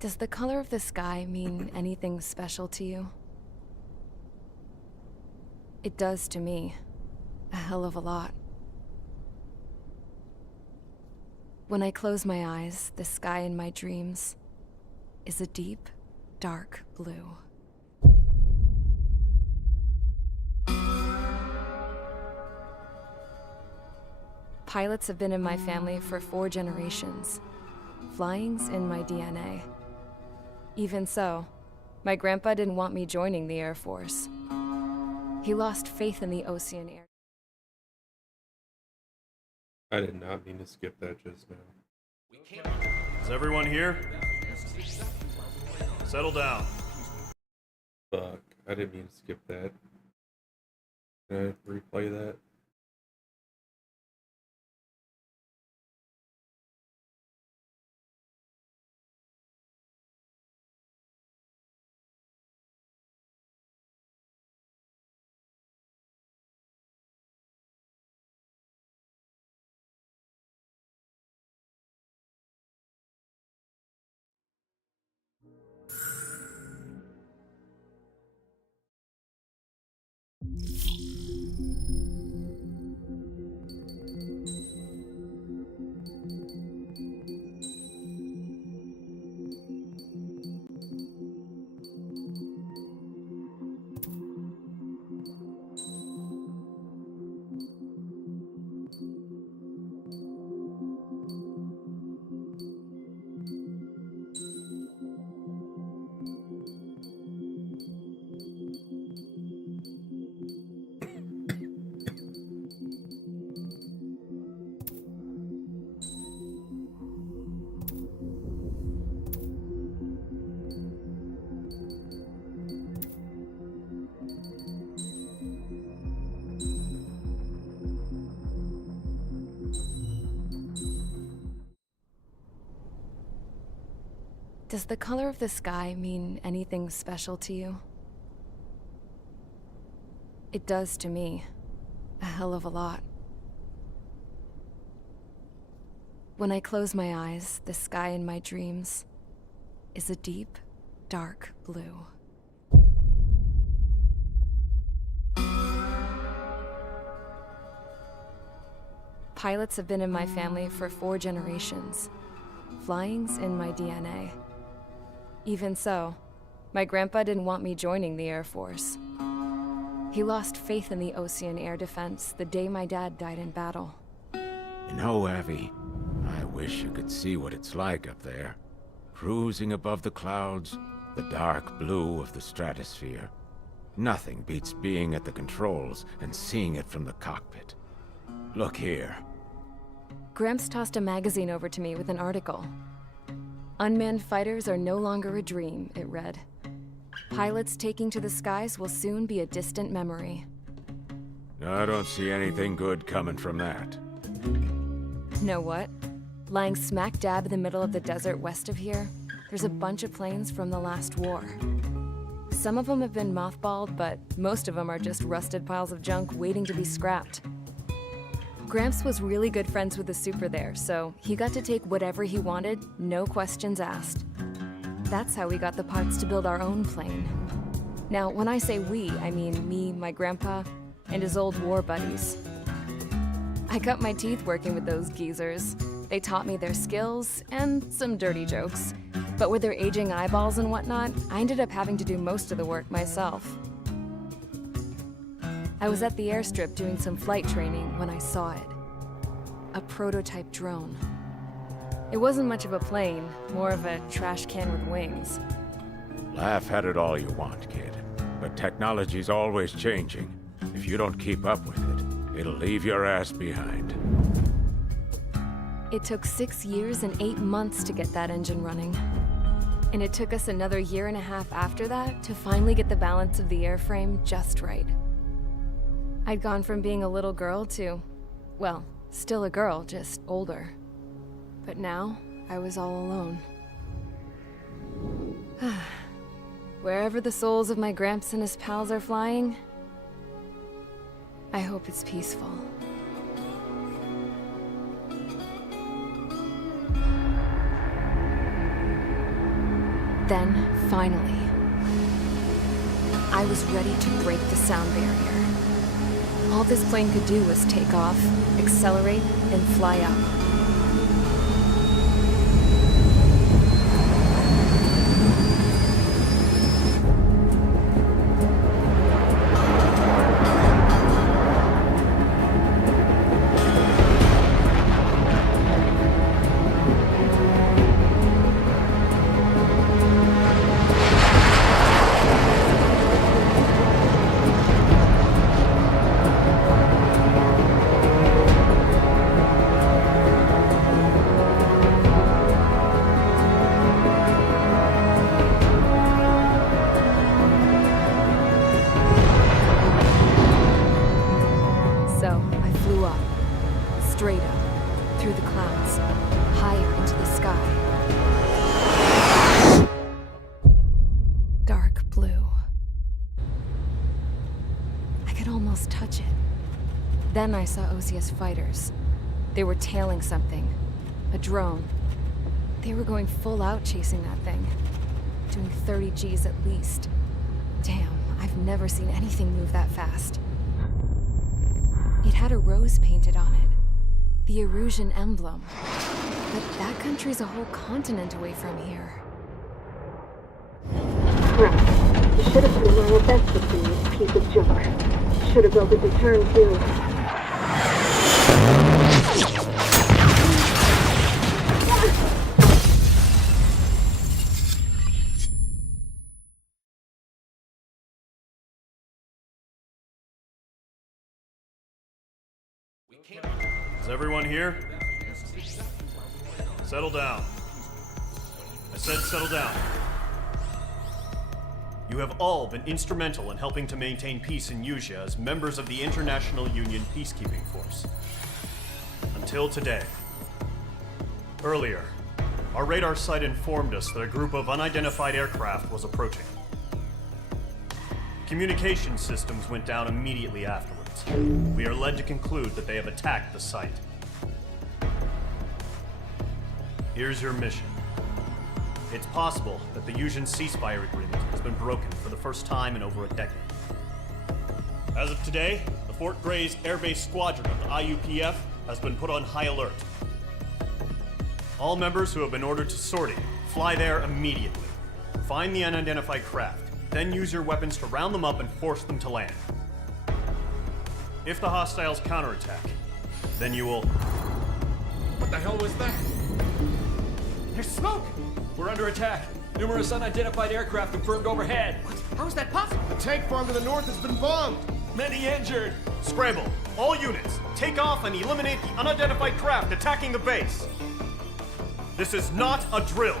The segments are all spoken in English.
Does the color of the sky mean anything special to you? It does to me. A hell of a lot. When I close my eyes, the sky in my dreams is a deep, dark blue. Pilots have been in my family for 4 generations. Flying's in my DNA. Even so, my grandpa didn't want me joining the Air Force. He lost faith in the ocean air. I did not mean to skip that just now. Is everyone here? Settle down. Fuck, I didn't mean to skip that. Can I replay that? Does the color of the sky mean anything special to you? It does to me. A hell of a lot. When I close my eyes, the sky in my dreams is a deep, dark blue. Pilots have been in my family for 4 generations. Flying's in my DNA. Even so, my grandpa didn't want me joining the Air Force. He lost faith in the ocean air defense the day my dad died in battle. You know, Abby, I wish you could see what it's like up there. Cruising above the clouds, the dark blue of the stratosphere. Nothing beats being at the controls and seeing it from the cockpit. Look here. Gramps tossed a magazine over to me with an article. Unmanned fighters are no longer a dream, it read. Pilots taking to the skies will soon be a distant memory. I don't see anything good coming from that. Know what? Lying smack dab in the middle of the desert west of here, there's a bunch of planes from the last war. Some of them have been mothballed, but most of them are just rusted piles of junk waiting to be scrapped. Gramps was really good friends with the super there, so he got to take whatever he wanted, no questions asked. That's how we got the parts to build our own plane. Now, when I say we, I mean me, my grandpa, and his old war buddies. I cut my teeth working with those geezers. They taught me their skills and some dirty jokes. But with their aging eyeballs and whatnot, I ended up having to do most of the work myself. I was at the airstrip doing some flight training when I saw it. A prototype drone. It wasn't much of a plane, more of a trash can with wings. Laugh at it all you want, kid. But technology's always changing. If you don't keep up with it, it'll leave your ass behind. It took 6 years and 8 months to get that engine running. And it took us another 1.5 years after that to finally get the balance of the airframe just right. I'd gone from being a little girl to, well, Still a girl, just older. But now, I was all alone. Wherever the souls of my Gramps and his pals are flying, I hope it's peaceful. Then, finally, I was ready to break the sound barrier. All this plane could do was take off, accelerate, and fly up. So, I flew up, straight up, through the clouds, higher into the sky. Dark blue. I could almost touch it. Then I saw OCS fighters. They were tailing something. A drone. They were going full out chasing that thing. Doing 30 Gs at least. Damn, I've never seen anything move that fast. It had a rose painted on it. The Erusian emblem. But that country's a whole continent away from here. Right. You should have been wearing a vest with me, you piece of junk. Should have built a deterrent too. Is everyone here? Settle down. I said settle down. You have all been instrumental in helping to maintain peace in Usea as members of the International Union Peacekeeping Force. Until today. Earlier, our radar site informed us that a group of unidentified aircraft was approaching. Communication systems went down immediately afterwards. We are led to conclude that they have attacked the site. Here's your mission. It's possible that the Usian ceasefire agreement has been broken for the first time in over a decade. As of today, the Fort Gray's Air Base Squadron of the IUPF has been put on high alert. All members who have been ordered to sortie, fly there immediately. Find the unidentified craft, then use your weapons to round them up and force them to land. If the hostiles counterattack, then you will... What the hell was that? There's smoke! We're under attack. Numerous unidentified aircraft confirmed overhead. What? How is that possible? The tank farm to the north has been bombed! Many injured. Scramble! All units, take off and eliminate the unidentified craft attacking the base! This is not a drill!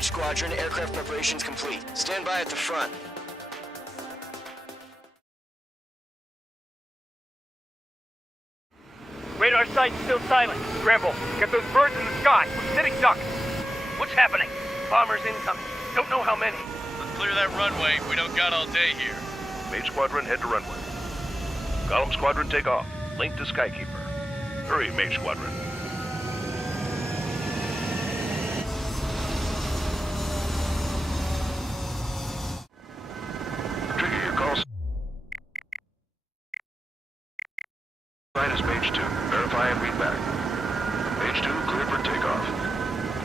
Squadron, aircraft preparations complete. Stand by at the front. Radar site still silent. Scramble. Get those birds in the sky. We're sitting ducks. What's happening? Bombers incoming. Don't know how many. Let's clear that runway. We don't got all day here. Mage Squadron, head to runway. Golem Squadron, take off. Link to Skykeeper. Hurry, Mage Squadron. Trigger your call. Sign is Mage 2. Verify and read back. Mage 2, cleared for takeoff.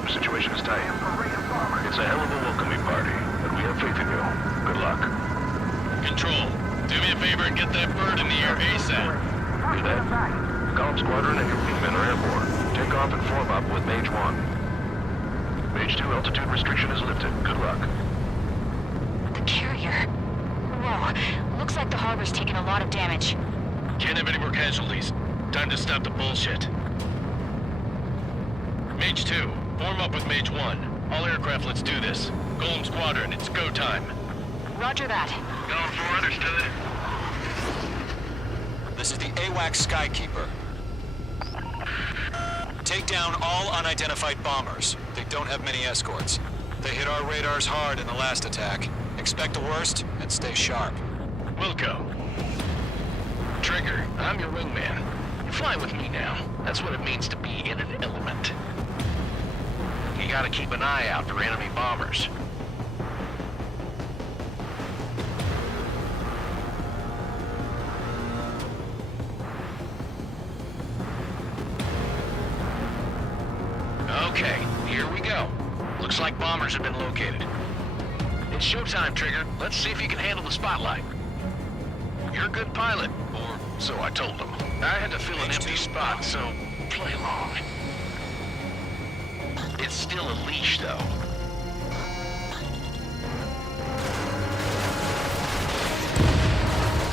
The situation is tight. It's a hell of a welcoming party, but we have faith in you. Good luck. Control, do me a favor and get that bird in the air ASAP. Hear that? Golem Squadron and your wingmen are airborne. Take off and form up with Mage 1. Mage 2, altitude restriction is lifted. Good luck. The carrier. Whoa, looks like the harbor's taken a lot of damage. Can't have any more casualties. Time to stop the bullshit. Mage 2, form up with Mage 1. All aircraft, let's do this. Golem Squadron, it's go time. Roger that. Golem 4, understood. This is the AWACS Skykeeper. Take down all unidentified bombers. They don't have many escorts. They hit our radars hard in the last attack. Expect the worst and stay sharp. Wilco. Trigger, I'm your wingman. You fly with me now. That's what it means to be in an element. You gotta keep an eye out for enemy bombers. Okay, here we go. Looks like bombers have been located. It's showtime, Trigger. Let's see if you can handle the spotlight. You're a good pilot, or so I told him. I had to fill an empty spot, so play along. It's still a leash, though.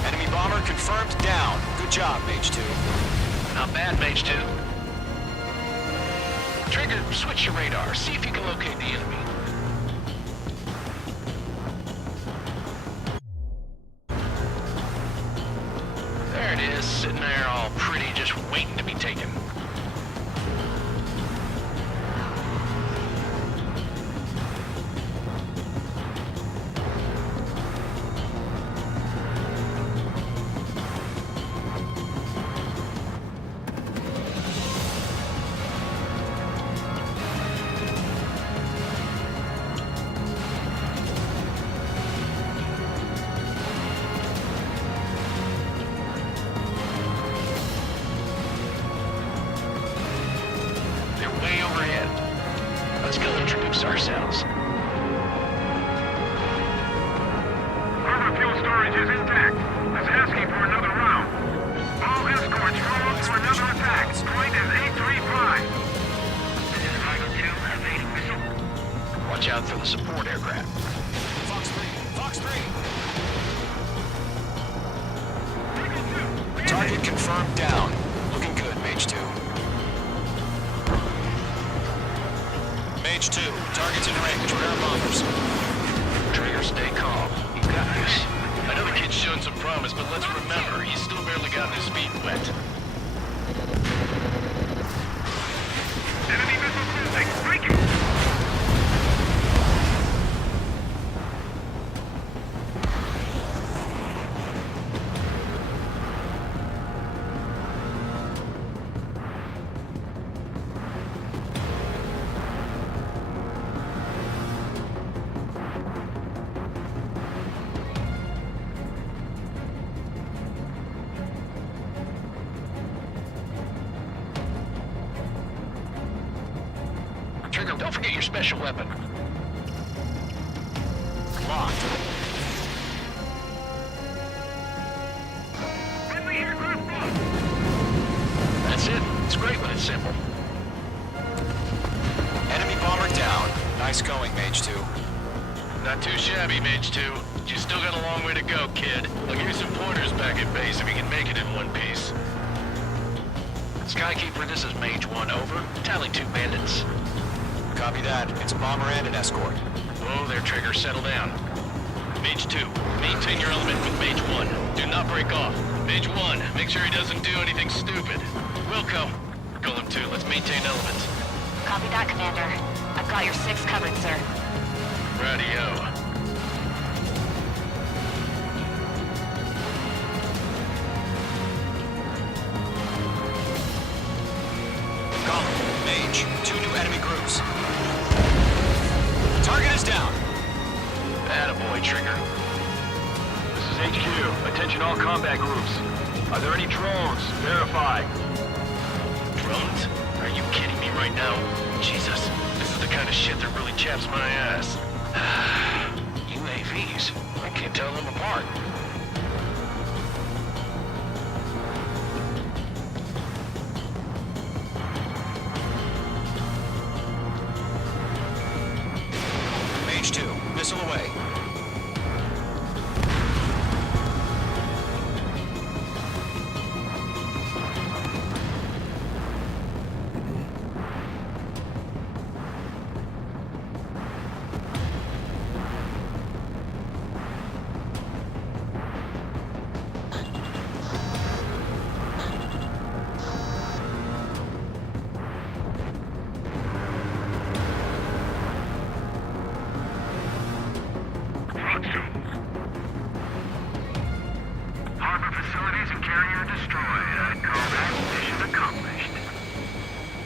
Enemy bomber confirmed down. Good job, Mage 2. Not bad, Mage 2. Trigger, switch your radar. See if you can locate the enemy. There it is, sitting there all pretty, just waiting to be taken. Let's go introduce ourselves. Harbor fuel storage is intact. It's asking for another round. All escorts roll up for another attack. Point is 835. This is Vital 2, evading missile. Watch out for the support aircraft. Fox 3. Fox 3. Target confirmed down. Looking good, Mage 2. Mage 2, target's in range. Where are bombers? Trigger, stay calm. You got this. I know the kid's shown some promise, but let's remember, he's still barely gotten his feet wet. Enemy missile cruising. Breaking. Trigger, don't forget your special weapon. Locked. Friendly aircraft lost. That's it. It's great when it's simple. Enemy bomber down. Nice going, Mage 2. Not too shabby, Mage 2. You still got a long way to go, kid. I'll give you some pointers back at base if you can make it in one piece. Skykeeper, this is Mage 1, over. Tally 2 bandits. Copy that. It's a bomber and an escort. Whoa there, Trigger. Settle down. Mage 2, maintain your element with Mage 1. Do not break off. Mage 1, make sure he doesn't do anything stupid. Wilco, Golem 2, let's maintain element. Copy that, Commander. I've got your 6 covered, sir. Radio. Golem, Mage, 2 new enemy groups. Target is down. Attaboy, Trigger. This is HQ. Attention all combat groups. Are there any drones? Verify. Drones? Are you kidding me right now? Jesus, this is the kind of shit that really chaps my ass. UAVs. I can't tell them apart. Mage 2, missile away. Harbor facilities and carrier destroyed. Combat mission accomplished.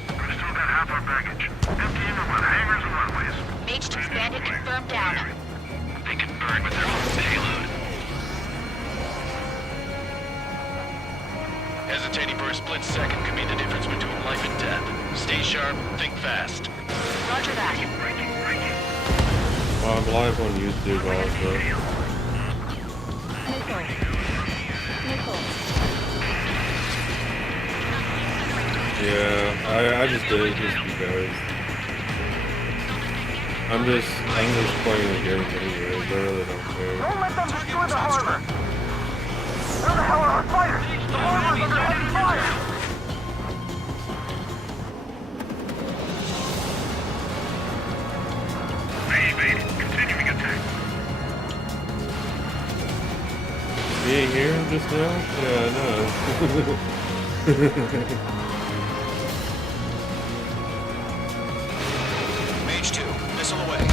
We've still got half our baggage. Emptying them on hangars and runways. Mage 2's bandit confirmed down. They can burn with their own payload. Hesitating for a split second could be the difference between life and death. Stay sharp, think fast. Roger that. Well, I'm live on YouTube also. Yeah, I just did it just because. I'm just playing the game anyways. I really don't care. Don't let them destroy the harbor! Where the hell are our fighters? The harbor's under heavy fire! Evade. Continuing attack. Being here just now? Yeah, I know. Mage 2, missile away.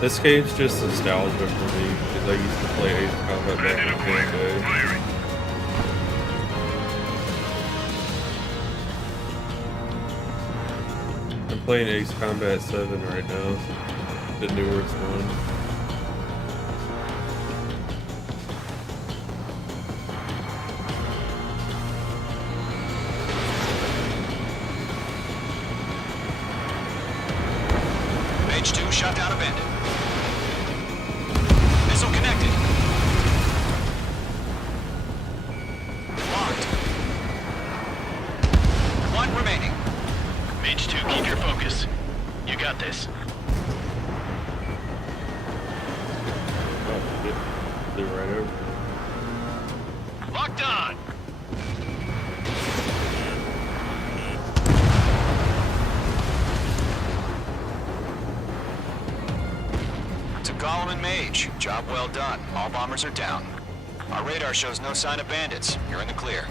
This game's just nostalgia for me because I used to play Ace Combat back in the day. I'm playing Ace Combat 7 right now, the newest one. Mage 2 shot down a bandit. Missile connected. Locked. 1 remaining. Mage 2, keep your focus. You got this. Oh shit, they're right over. Locked on! To Golem and Mage, job well done. All bombers are down. Our radar shows no sign of bandits. You're in the clear.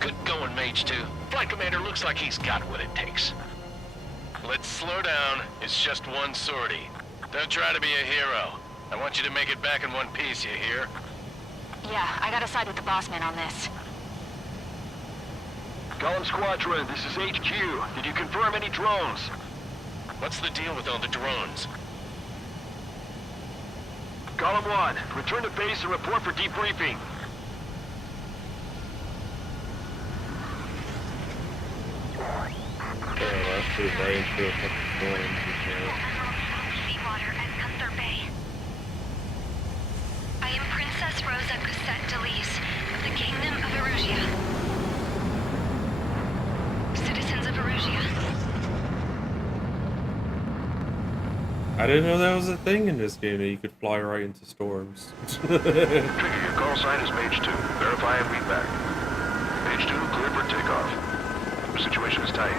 Good going, Mage 2. Flight Commander looks like he's got what it takes. Let's slow down. It's just one sortie. Don't try to be a hero. I want you to make it back in one piece, you hear? Yeah, I gotta side with the boss man on this. Golem Squadron, this is HQ. Did you confirm any drones? What's the deal with all the drones? Golem 1, return to base and report for debriefing. Oh, I should right into a fucking storm. Seawater at Gunther Bay. I am Princess Rosa Cosette Delise of the Kingdom of Erusia. Citizens of Erusia. I didn't know that was a thing in this game that you could fly right into storms. Trigger, your call sign is Mage 2. Verify and read back. Mage 2, clear for takeoff. The situation is tight.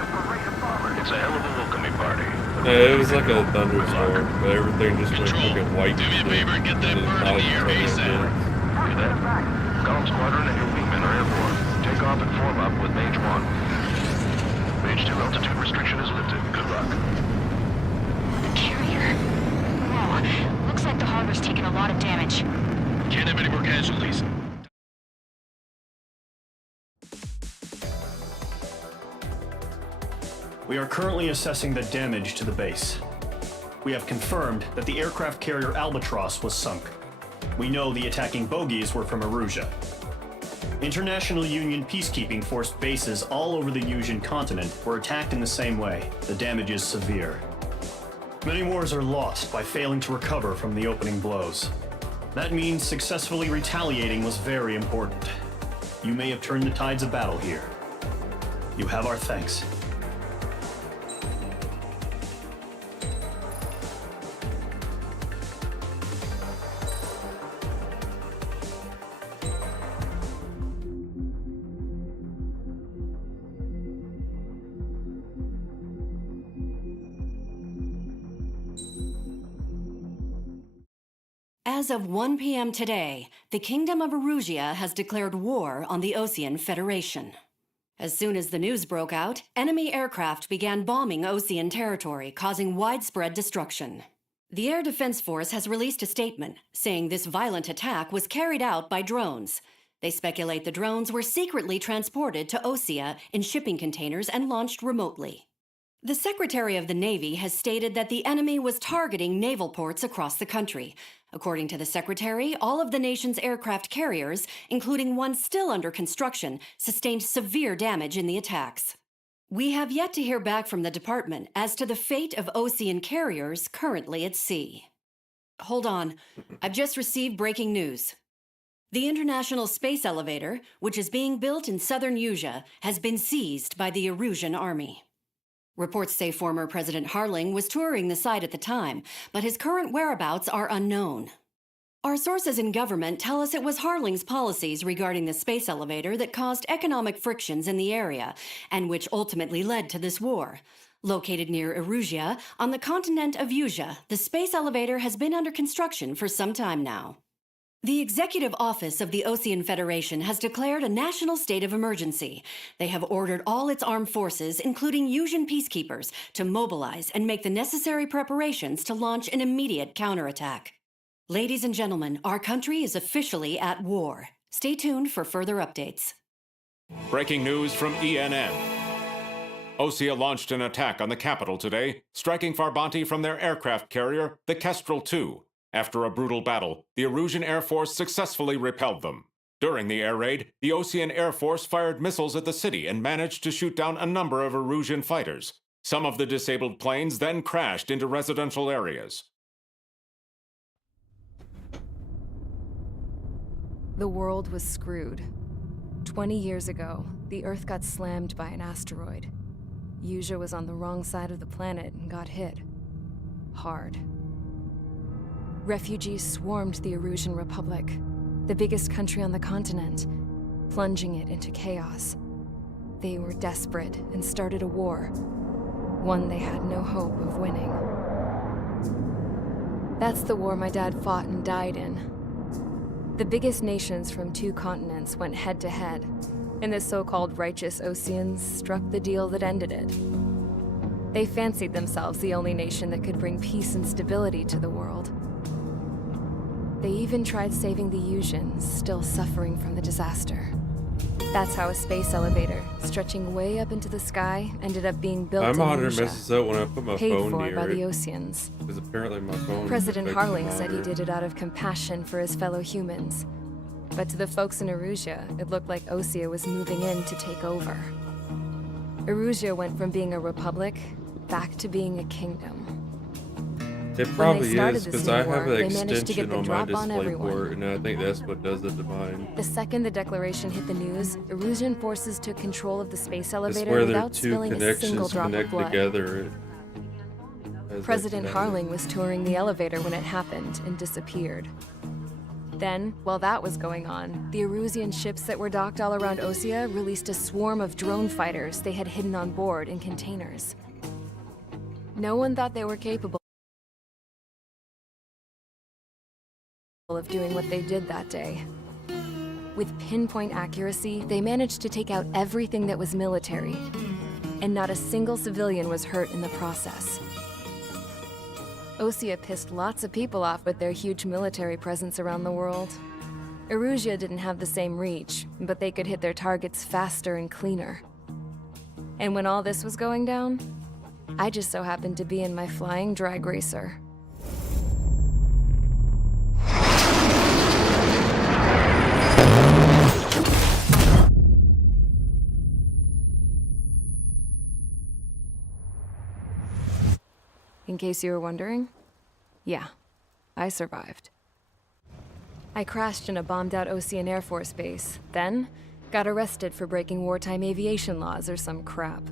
It's a hell of a welcoming party. Yeah, it was like a thunderstorm, but everything just went Control, fucking white. do me a favor and get that bird into your ASAP. Cadet, Golem Squadron and your wingmen are airborne. Take takeoff and form up with Mage 1. Mage 2 altitude restriction is lifted. Good luck. The carrier. Whoa. Looks like the harbor's taken a lot of damage. Can't have any more casualties. We are currently assessing the damage to the base. We have confirmed that the aircraft carrier Albatross was sunk. We know the attacking bogies were from Erusia. International Union peacekeeping force bases all over the Yusian continent were attacked in the same way. The damage is severe. Many wars are lost by failing to recover from the opening blows. That means successfully retaliating was very important. You may have turned the tides of battle here. You have our thanks. As of 1 p.m. today, the Kingdom of Erusia has declared war on the Osean Federation. As soon as the news broke out, enemy aircraft began bombing Osean territory, causing widespread destruction. The Air Defense Force has released a statement saying this violent attack was carried out by drones. They speculate the drones were secretly transported to Osea in shipping containers and launched remotely. The Secretary of the Navy has stated that the enemy was targeting naval ports across the country. According to the Secretary, all of the nation's aircraft carriers, including one still under construction, sustained severe damage in the attacks. We have yet to hear back from the department as to the fate of Osean carriers currently at sea. Hold on, I've just received breaking news. The International Space Elevator, which is being built in southern Yusia, has been seized by the Erusian army. Reports say former President Harling was touring the site at the time, but his current whereabouts are unknown. Our sources in government tell us it was Harling's policies regarding the space elevator that caused economic frictions in the area, and which ultimately led to this war. Located near Erusia, on the continent of Yusia, the space elevator has been under construction for some time now. The Executive Office of the Osean Federation has declared a national state of emergency. They have ordered all its armed forces, including Yusian peacekeepers, to mobilize and make the necessary preparations to launch an immediate counterattack. Ladies and gentlemen, our country is officially at war. Stay tuned for further updates. Breaking news from ENN. Osea launched an attack on the capital today, striking Farbanti from their aircraft carrier, the Kestrel II. After a brutal battle, the Erusian Air Force successfully repelled them. During the air raid, the Osean Air Force fired missiles at the city and managed to shoot down a number of Erusian fighters. Some of the disabled planes then crashed into residential areas. The world was screwed. 20 years ago, the Earth got slammed by an asteroid. Yusia was on the wrong side of the planet and got hit. Hard. Refugees swarmed the Erusian Republic, the biggest country on the continent, plunging it into chaos. They were desperate and started a war, one they had no hope of winning. That's the war my dad fought and died in. The biggest nations from 2 continents went head-to-head, and the so-called righteous Oseans struck the deal that ended it. They fancied themselves the only nation that could bring peace and stability to the world. They even tried saving the Yusians, still suffering from the disaster. That's how a space elevator, stretching way up into the sky, ended up being built in monitor Yusia, messes up when I put my paid phone for near by the it. Oseans. Because apparently my phone. President affects the Harling said he monitor. did it out of compassion for his fellow humans. But to the folks in Erusia, it looked like Osea was moving in to take over. Erusia went from being a republic back to being a kingdom. It When probably they started is, this because new I war, have an they managed to get extension the on my drop on display everyone. port, and I think that's what does it to mine. The second the declaration hit the news, Erusian forces took control of the space It's elevator where there are without 2 spilling a single connections drop of connect blood. together. It has President that Harling was touring the elevator when it happened and disappeared. Then, while that was going on, the Erusian ships that were docked all around Osea released a swarm of drone fighters they had hidden on board in containers. No one thought they were capable of doing what they did that day. With pinpoint accuracy, they managed to take out everything that was military, and not a single civilian was hurt in the process. Osea pissed lots of people off with their huge military presence around the world. Erusia didn't have the same reach, but they could hit their targets faster and cleaner. And when all this was going down, I just so happened to be in my flying drag racer. In case you were wondering, yeah, I survived. I crashed in a bombed-out Osean Air Force base, then got arrested for breaking wartime aviation laws or some crap.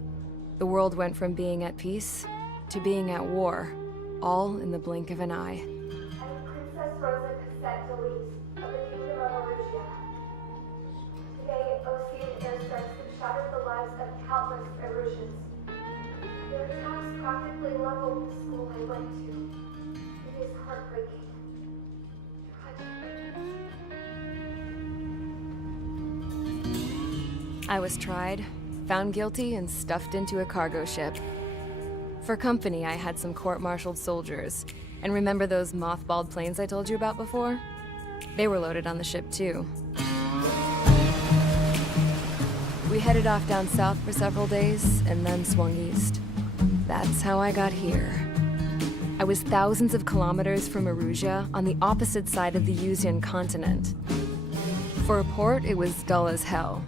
The world went from being at peace to being at war, all in the blink of an eye. I'm Princess Rosa Cassette Delise of the Kingdom of Erusia. Today, Osean airstrikes have shattered the lives of countless Erusians. Their attacks practically leveled the school I went to. It is heartbreaking. Tragic. I was tried, found guilty, and stuffed into a cargo ship. For company, I had some court-martialed soldiers. And remember those mothballed planes I told you about before? They were loaded on the ship, too. We headed off down south for several days, and then swung east. That's how I got here. I was thousands of kilometers from Erusia, on the opposite side of the Usian continent. For a port, it was dull as hell.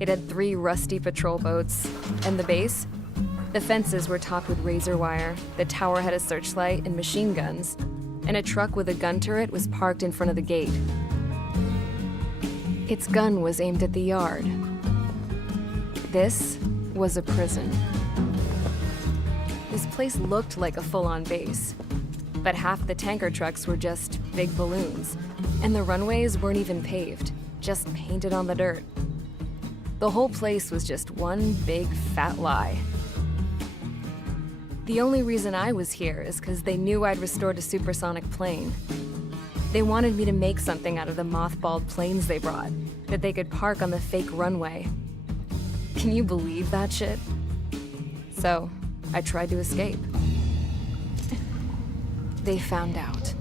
It had 3 rusty patrol boats, and the base? The fences were topped with razor wire, the tower had a searchlight and machine guns, and a truck with a gun turret was parked in front of the gate. Its gun was aimed at the yard. This was a prison. This place looked like a full-on base, but half the tanker trucks were just big balloons, and the runways weren't even paved, just painted on the dirt. The whole place was just one big fat lie. The only reason I was here is because they knew I'd restored a supersonic plane. They wanted me to make something out of the mothballed planes they brought, that they could park on the fake runway. Can you believe that shit? So, I tried to escape. They found out,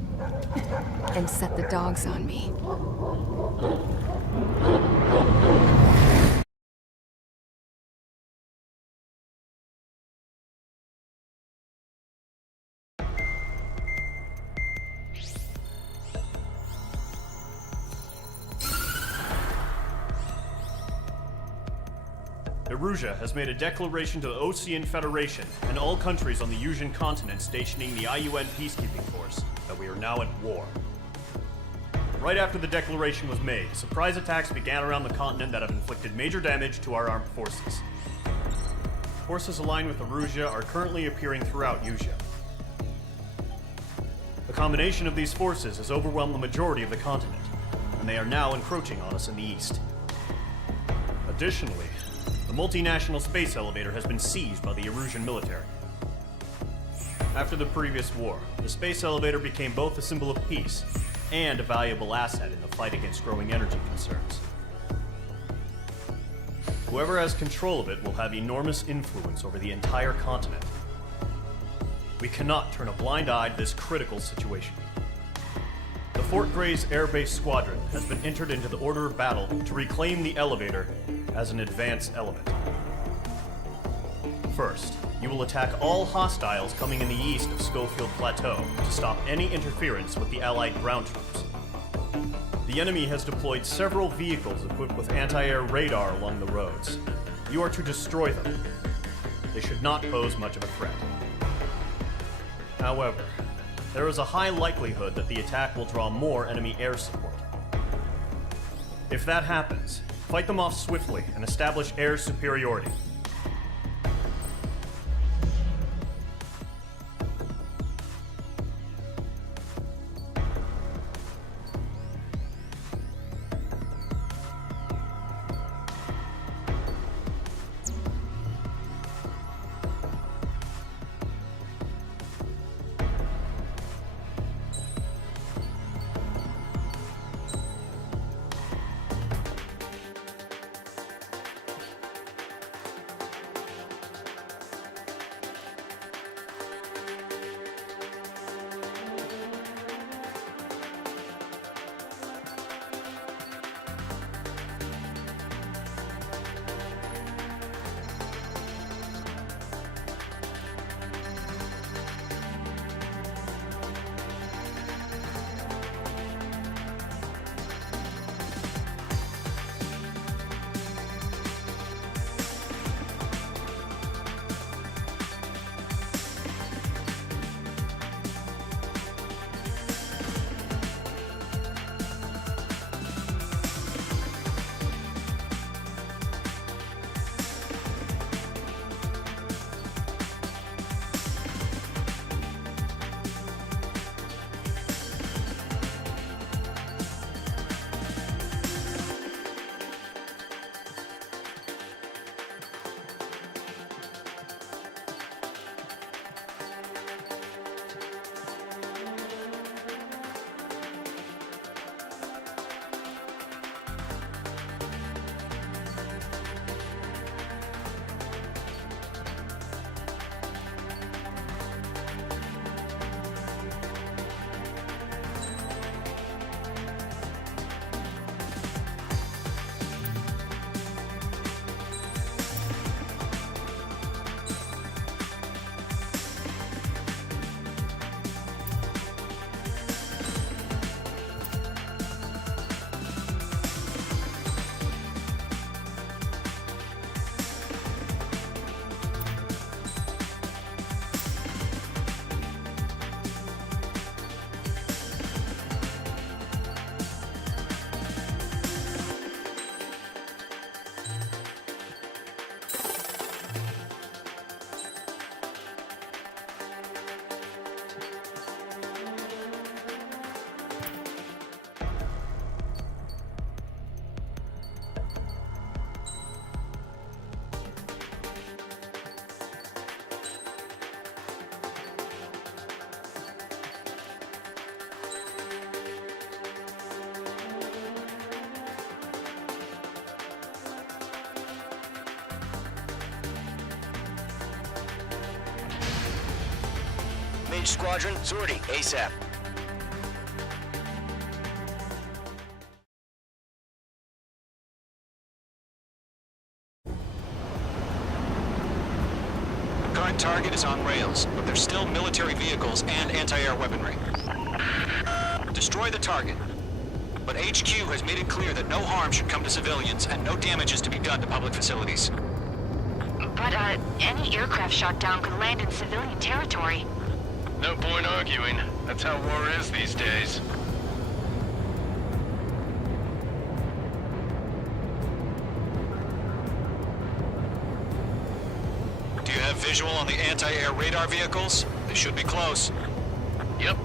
and set the dogs on me. Erusia has made a declaration to the Osean Federation and all countries on the Usian continent stationing the IUN peacekeeping force that we are now at war. Right after the declaration was made, surprise attacks began around the continent that have inflicted major damage to our armed forces. Forces aligned with Erusia are currently appearing throughout Usia. The combination of these forces has overwhelmed the majority of the continent, and they are now encroaching on us in the east. Additionally, the multinational space elevator has been seized by the Erusian military. After the previous war, the space elevator became both a symbol of peace and a valuable asset in the fight against growing energy concerns. Whoever has control of it will have enormous influence over the entire continent. We cannot turn a blind eye to this critical situation. The Fort Gray's Air Base Squadron has been entered into the order of battle to reclaim the elevator as an advance element. First, you will attack all hostiles coming in the east of Schofield Plateau to stop any interference with the Allied ground troops. The enemy has deployed several vehicles equipped with anti-air radar along the roads. You are to destroy them. They should not pose much of a threat. However, there is a high likelihood that the attack will draw more enemy air support. If that happens, fight them off swiftly and establish air superiority. H Squadron, sortie, ASAP. Current target is on rails, but there's still military vehicles and anti-air weaponry. Destroy the target. But HQ has made it clear that no harm should come to civilians and no damage is to be done to public facilities. But, any aircraft shot down could land in civilian territory. No point arguing. That's how war is these days. Do you have visual on the anti-air radar vehicles? They should be close. Yep.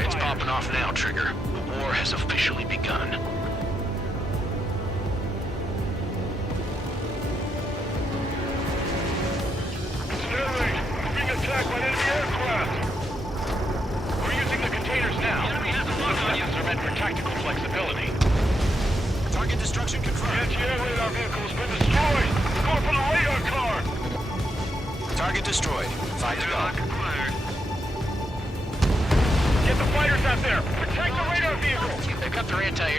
It's popping off now, Trigger. The war has officially begun. Stanley, we're being attacked by enemy aircraft. We're using the containers now. The enemy has a lock on you. They're meant for tactical flexibility. Target destruction confirmed. Anti-air radar vehicle has been destroyed. Going for the radar car. Target destroyed. 5 to go. Get the fighters out there. Protect the radar vehicle. They've got their anti-air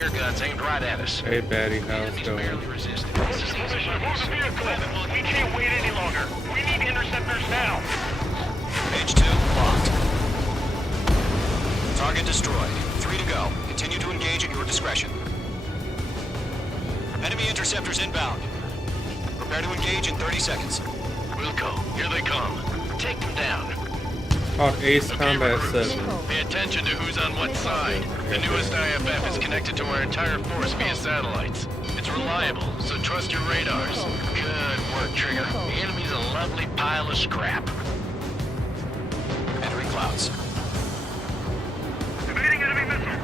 guns aimed right at us. Hey, Batty, how's it Enemies going? barely resisted. Move the vehicle. We can't wait any longer. We need interceptors now. H2 locked. Target destroyed. 3 to go. Continue to engage at your discretion. Enemy interceptors inbound. Prepare to engage in 30 seconds. Wilco, here they come. Take them down. Called Ace Okay, Combat recruits, 7. pay attention to who's on what side. The newest IFF is connected to our entire force via satellites. It's reliable, so trust your radars. Good work, Trigger. The enemy's a lovely pile of scrap. Entering clouds. Evading enemy missile.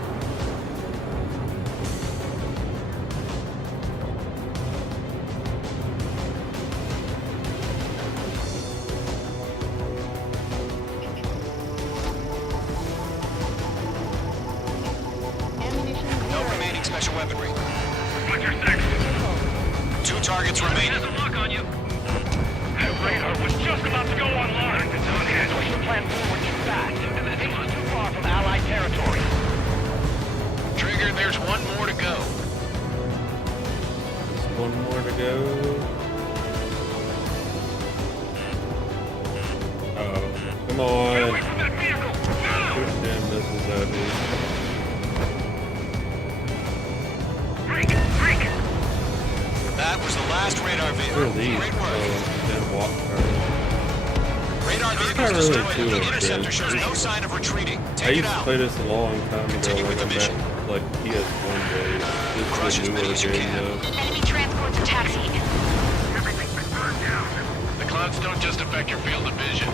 No remaining special weaponry. What's your 6? 2 targets remain. Has a lock on you. That radar was just about to go online. We should plan forward too fast. It's too far from Allied territory. Trigger, there's one more to go. Just one more to go. Oh, come on. Get away from that vehicle! Now! Push them missiles out here. That was the last radar What vehicle. are these? Great work. Oh, then walk cars. Radar not vehicles really destroyed. too The much, interceptor man. shows no sign of retreating. I Take it used to out. play this a long time ago, Continue with like the on mission. that, like PS1 days. This Crush is as a many newer as you game can. though. Enemy transports are taxiing. Everything's been burned down. The clouds don't just affect your field of vision.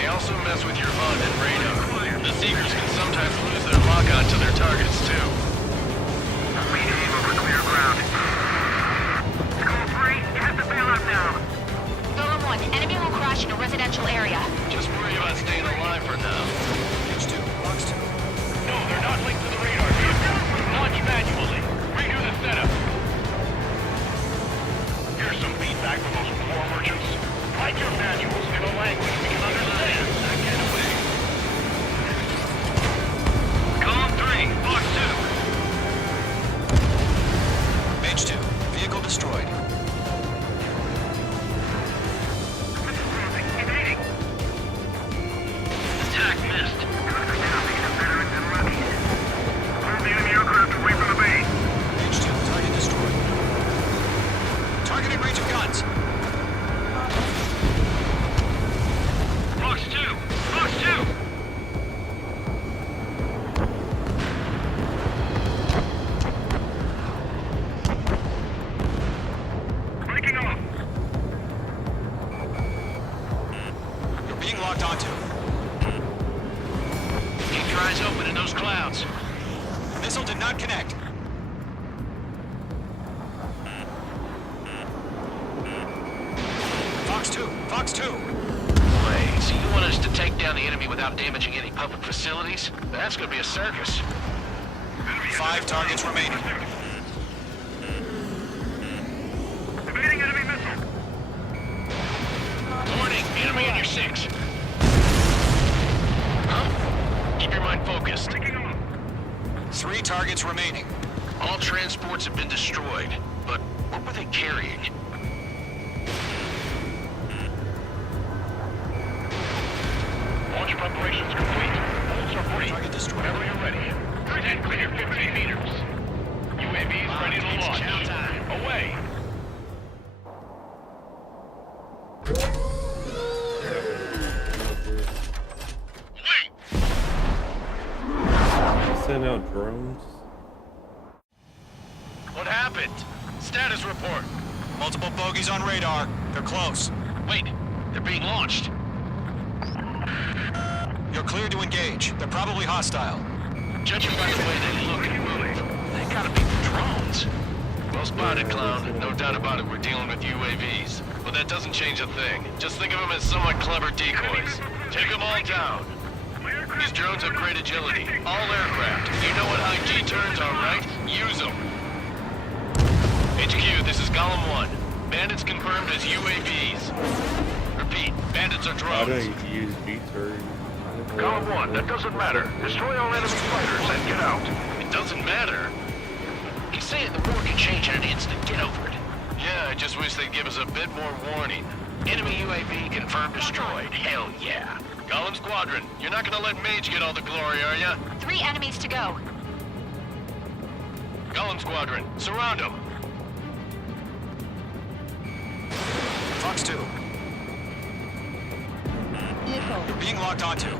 They also mess with your HUD and radar. The Seekers can sometimes lose their lock-on to their targets, too. We aim over clear ground. Call 3, you have to bail out now. Golem 1, enemy will crash in a residential area. Just worry about staying alive for now. H2, box 2. No, they're not linked to the radar vehicle. Launch manually. Redo the setup. Here's some feedback from those war merchants. Write your manuals in a language we can understand. Now get away. Column 3, box 2. H2, vehicle destroyed. Evading. Attack missed. Veterans and rookies. Move the enemy aircraft away from the base. H2, target destroyed. Target in range of guns. Being locked onto. Keep your eyes open in those clouds. Missile did not connect. Fox 2, Fox 2. Wait, so you want us to take down the enemy without damaging any public facilities? That's gonna be a circus. 5 targets remaining. Evading enemy missile. Warning, enemy in your 6. Huh? Keep your mind focused. Taking off. 3 targets remaining. All transports have been destroyed, but what were they carrying? Launch preparations complete. Bolts are free. Target destroyed. Whenever you're ready. Present clear 15 meters. UAVs ready to launch. Away. Send out drones. What happened? Status report. Multiple bogeys on radar. They're close. Wait, they're being launched. You're clear to engage. They're probably hostile. Judging by the way they look and move, they gotta be drones. Well spotted, clown. No doubt about it, we're dealing with UAVs. But that doesn't change a thing. Just think of them as somewhat clever decoys. Take them all down. These drones have great agility. All aircraft. You know what high G turns are, right? Use them. HQ, this is Golem 1. Bandits confirmed as UAVs. Repeat, bandits are How do drones. I use V-turn? Golem 1, that doesn't matter. Destroy all enemy fighters and get out. It doesn't matter? He's saying the war can change in an instant. Get over it. Yeah, I just wish they'd give us a bit more warning. Enemy UAV confirmed destroyed. Hell yeah. Golem Squadron, you're not gonna let Mage get all the glory, are ya? 3 enemies to go. Golem Squadron, surround them. Fox 2. You're being locked onto.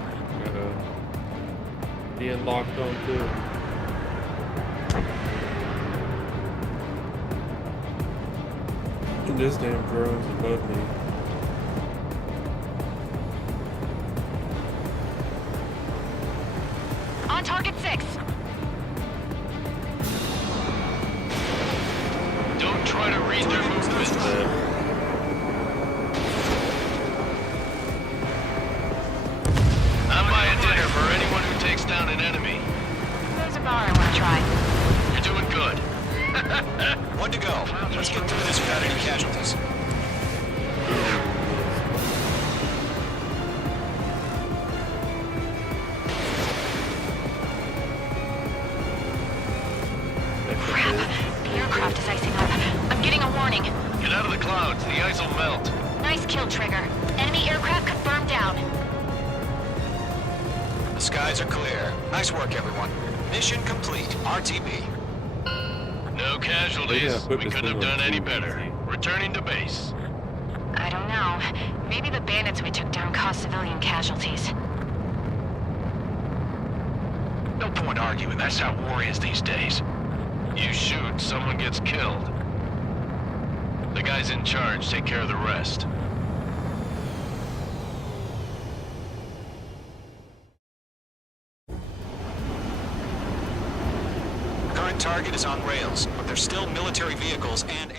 Being locked on too. This damn drone's above me. On target 6. Don't try to read their movements. I'm buying dinner for anyone who takes down an enemy. There's a bar I want to try. You're doing good. 1 to go. Let's get through this without any casualties. Crap. The aircraft is icing up. I'm getting a warning. Get out of the clouds. The ice will melt. Nice kill, Trigger. Enemy aircraft confirmed down. The skies are clear. Nice work, everyone. Mission complete. RTB. No casualties. put We this couldn't thing have on done any TV. better. Returning to base. I don't know. Maybe the bandits we took down caused civilian casualties. No point arguing. That's how war is these days. You shoot, someone gets killed. The guys in charge take care of the rest. Current target is on rails, but there's still military vehicles and...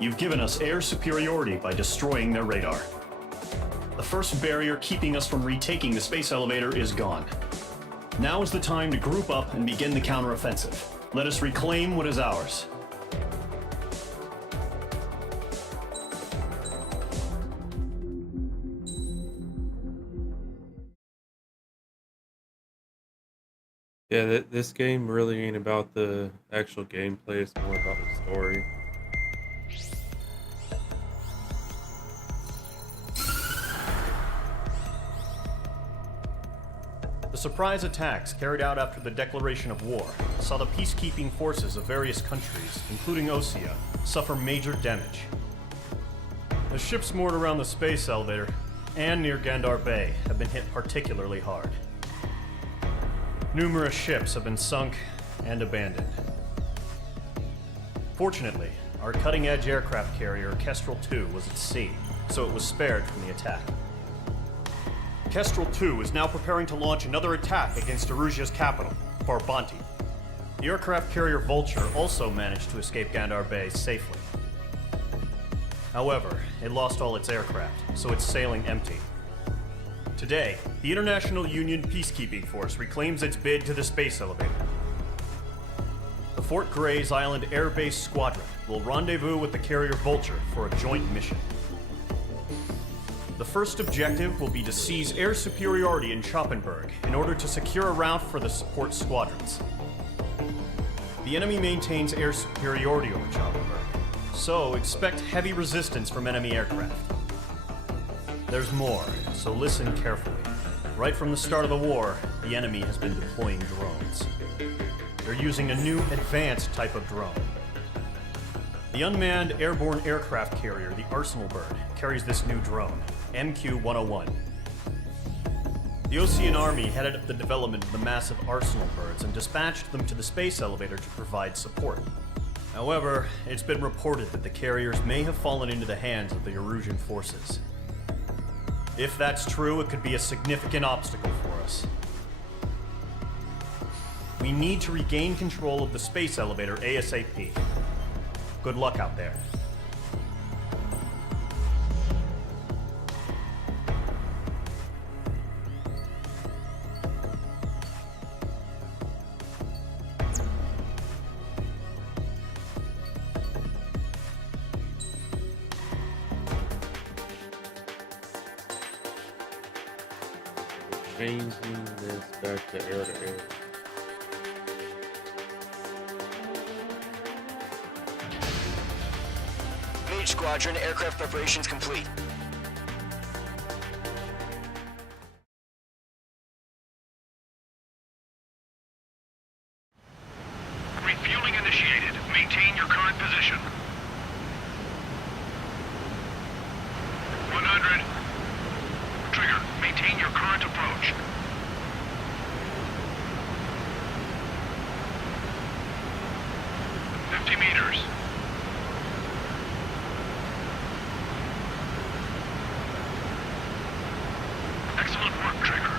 You've given us air superiority by destroying their radar. The first barrier keeping us from retaking the space elevator is gone. Now is the time to group up and begin the counteroffensive. Let us reclaim what is ours. Yeah, this game really ain't about the actual gameplay, it's more about the story. The surprise attacks carried out after the declaration of war saw the peacekeeping forces of various countries, including Osea, suffer major damage. The ships moored around the space elevator and near Gandar Bay have been hit particularly hard. Numerous ships have been sunk and abandoned. Fortunately, our cutting-edge aircraft carrier Kestrel 2 was at sea, so it was spared from the attack. Kestrel 2 is now preparing to launch another attack against Erusia's capital, Farbanti. The aircraft carrier Vulture also managed to escape Gandar Bay safely. However, it lost all its aircraft, so it's sailing empty. Today, the International Union Peacekeeping Force reclaims its bid to the space elevator. The Fort Gray's Island Air Base Squadron will rendezvous with the carrier Vulture for a joint mission. The first objective will be to seize air superiority in Schoppenberg in order to secure a route for the support squadrons. The enemy maintains air superiority over Schoppenberg, so expect heavy resistance from enemy aircraft. There's more, so listen carefully. Right from the start of the war, the enemy has been deploying drones. They're using a new advanced type of drone. The unmanned airborne aircraft carrier, the Arsenal Bird, carries this new drone, MQ-101. The Osean Army headed up the development of the massive Arsenal Birds and dispatched them to the space elevator to provide support. However, it's been reported that the carriers may have fallen into the hands of the Erusian forces. If that's true, it could be a significant obstacle for us. We need to regain control of the space elevator ASAP. Good luck out there. Changing this back to air. Mage Squadron, aircraft preparations complete. Refueling initiated. Maintain your current position. 100. Trigger, maintain your current approach. 50 meters. Excellent work, Trigger.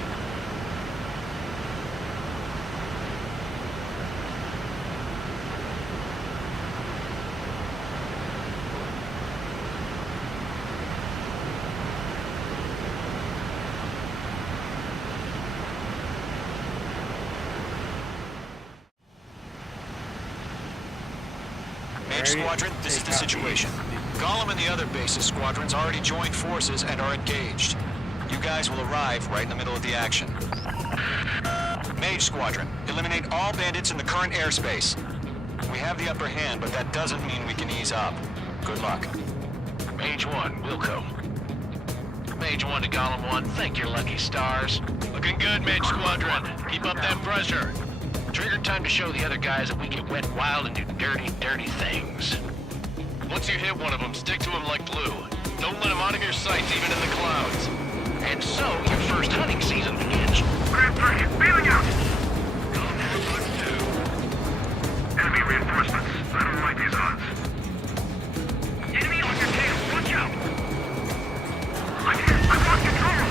Mage Squadron, this is the situation. Gollum and the other base's squadrons already joined forces and are engaged. You guys will arrive right in the middle of the action. Mage Squadron, eliminate all bandits in the current airspace. We have the upper hand, but that doesn't mean we can ease up. Good luck. Mage 1, Wilco. Mage 1 to Gollum 1, thank your lucky stars. Looking good, Mage Squadron. Keep up that pressure. Trigger time to show the other guys that we get wet wild and do dirty, dirty things. Once you hit one of them, stick to him like glue. Don't let him out of your sights, even in the clouds. And so, your first hunting season begins. Grand 3, bailing out! Enemy reinforcements. I don't like these odds. Enemy on your tail, watch out! I lost control!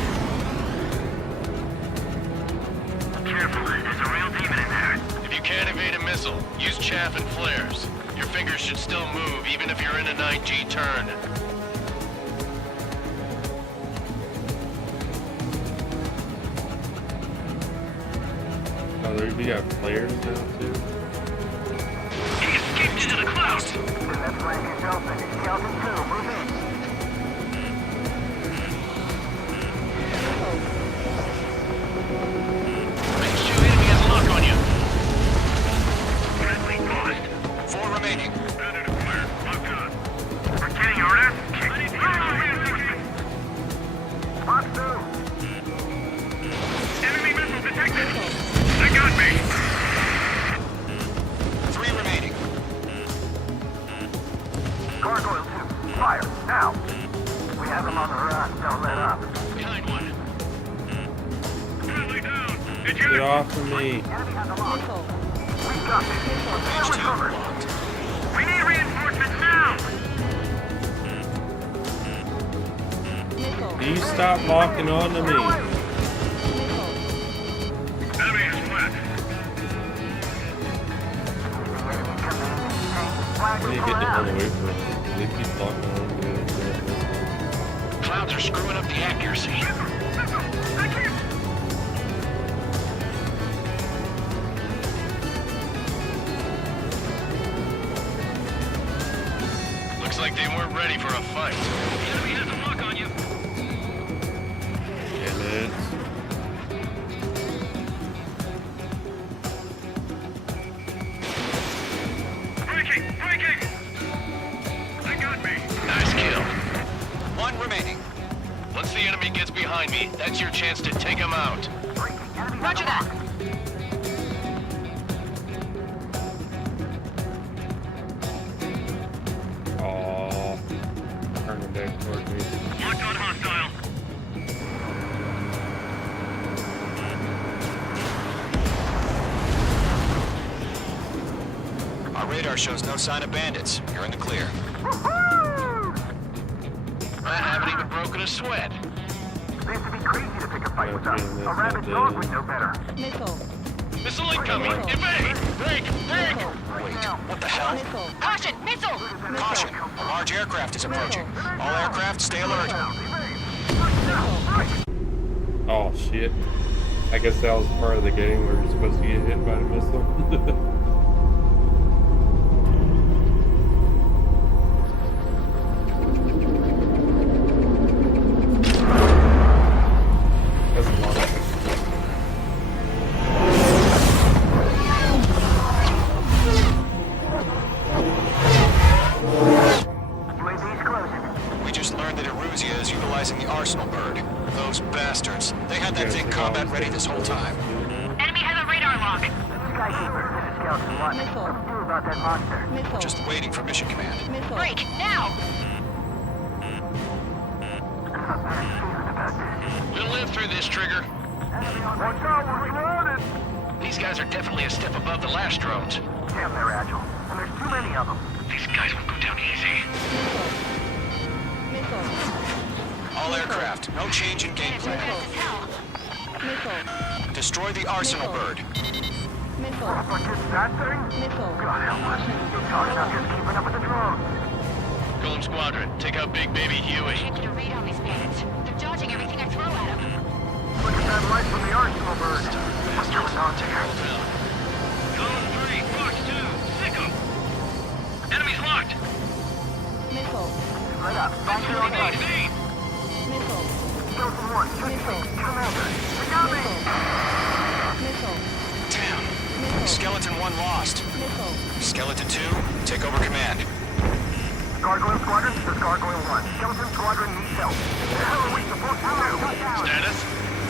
Careful, there's a real demon in there. If you can't evade a missile, use chaff and flares. Your fingers should still move, even if you're in a 9G turn. Oh, we got players now too. He escaped into the clouds! Left flank is open. Skeleton 2, move in. Make sure enemy has lock on you. Friendly lost. 4 remaining. Predator fire, locked on. We're getting our ass kicked. Fox 2. Enemy missile detected! They got me! 3 remaining. Gargoyle 2. Fire, now. We have him on the run. Don't let up. Behind one. Friendly down! Did Get you? off of me! Enemy has a lock. We've got this. Prepare Mage 2 recovery. locked. We need reinforcements now! you stop locking on to me? Enemy is wet. I need to get the hell away from it. They keep locking on to me. Clouds are screwing up the accuracy. Looks like they weren't ready for a fight. The enemy has a lock on you. Damn it. Breaking! Breaking! They got me. Nice kill. One remaining. Once the enemy gets behind me, that's your chance to take him out. Roger that. Aww. Turning back toward me. Locked on hostile. Our radar shows no sign of bandits. You're in the clear. I haven't even broken a sweat. They used to be crazy to pick a fight with us. A rabid dog would know better. Missile incoming! Evade! Break! Break! Wait, what the hell? Caution! Missile! Caution! A large aircraft is approaching. All aircraft, stay alert. Oh shit. I guess that was part of the game where you're supposed to get hit by the missile. That's a lot of UAV's closing. We just learned that Eruzia is utilizing the Arsenal bird. Those bastards. They had that thing combat ready this whole time. Enemy has a radar lock. Skykeeper, this is Skeleton 1. What do we do about that monster? We're just waiting for mission command. Break! Now! We'll live through this, Trigger. Watch out, we're reloaded! These guys are definitely a step above the last drones. Damn, they're agile. And there's too many of them. These guys won't go down easy. All aircraft, no change in game plan. Destroy the Arsenal bird. But just that thing? God help us. You're talking about just keeping up with the drone. Golem Squadron, take out Big Baby Huey. Can't get a read on these bandits. They're dodging everything I throw at them. Look at that light from the Arsenal bird. What's going on there? Golem 3, Fox 2, sick 'em. Enemy's locked. Split up. Back here on target. Evade! Skeleton 1, Commander. We got me! Damn. Skeleton 1 lost. Skeleton 2, take over command. Gargoyle Squadron, this is Gargoyle 1. Skeleton Squadron needs help. What the hell are we supposed to do? Status?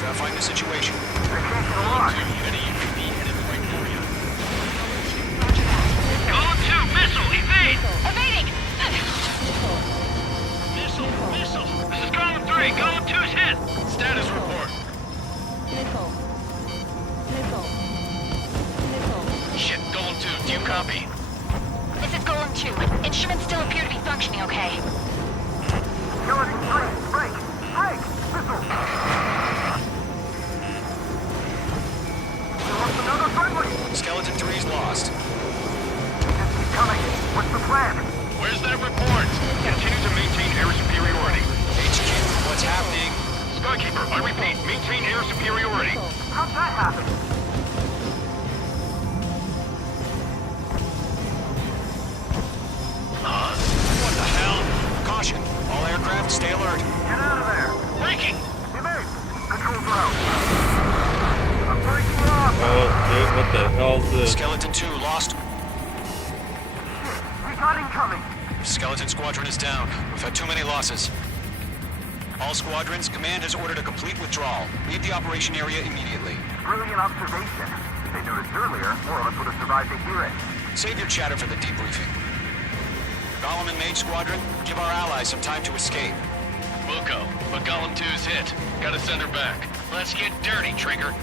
Verifying the situation. They can't get a lock. Any UAV headed right for you. Golem 2, missile, evade! Evading! Missile, missile. This is Golem 3, Golem 2's hit. Status report. Shit, Golem 2, do you copy? This is Golem 2. Instruments still appear to be functioning okay. Skeleton 3, break! Break! Missile! You lost another friendly! Skeleton 3's lost. Just keep coming. What's the plan? Where's that report? Continue to maintain air superiority. HQ, what's happening? Skykeeper, I repeat, maintain air superiority. How'd that happen? What the hell? Caution. All aircraft, stay alert. Get out of there! Breaking! Evade! Control's out. I'm breaking off! Oh shit, what the hell is this? Skeleton 2 lost. We got incoming! Skeleton Squadron is down. We've had too many losses. All squadrons, command has ordered a complete withdrawal. Leave the operation area immediately. Brilliant observation. If they noticed earlier, more of us would have survived to hear it. Save your chatter for the debriefing. Golem and Mage Squadron, give our allies some time to escape. We'll go, but Golem 2's hit. Gotta send her back. Let's get dirty, Trigger.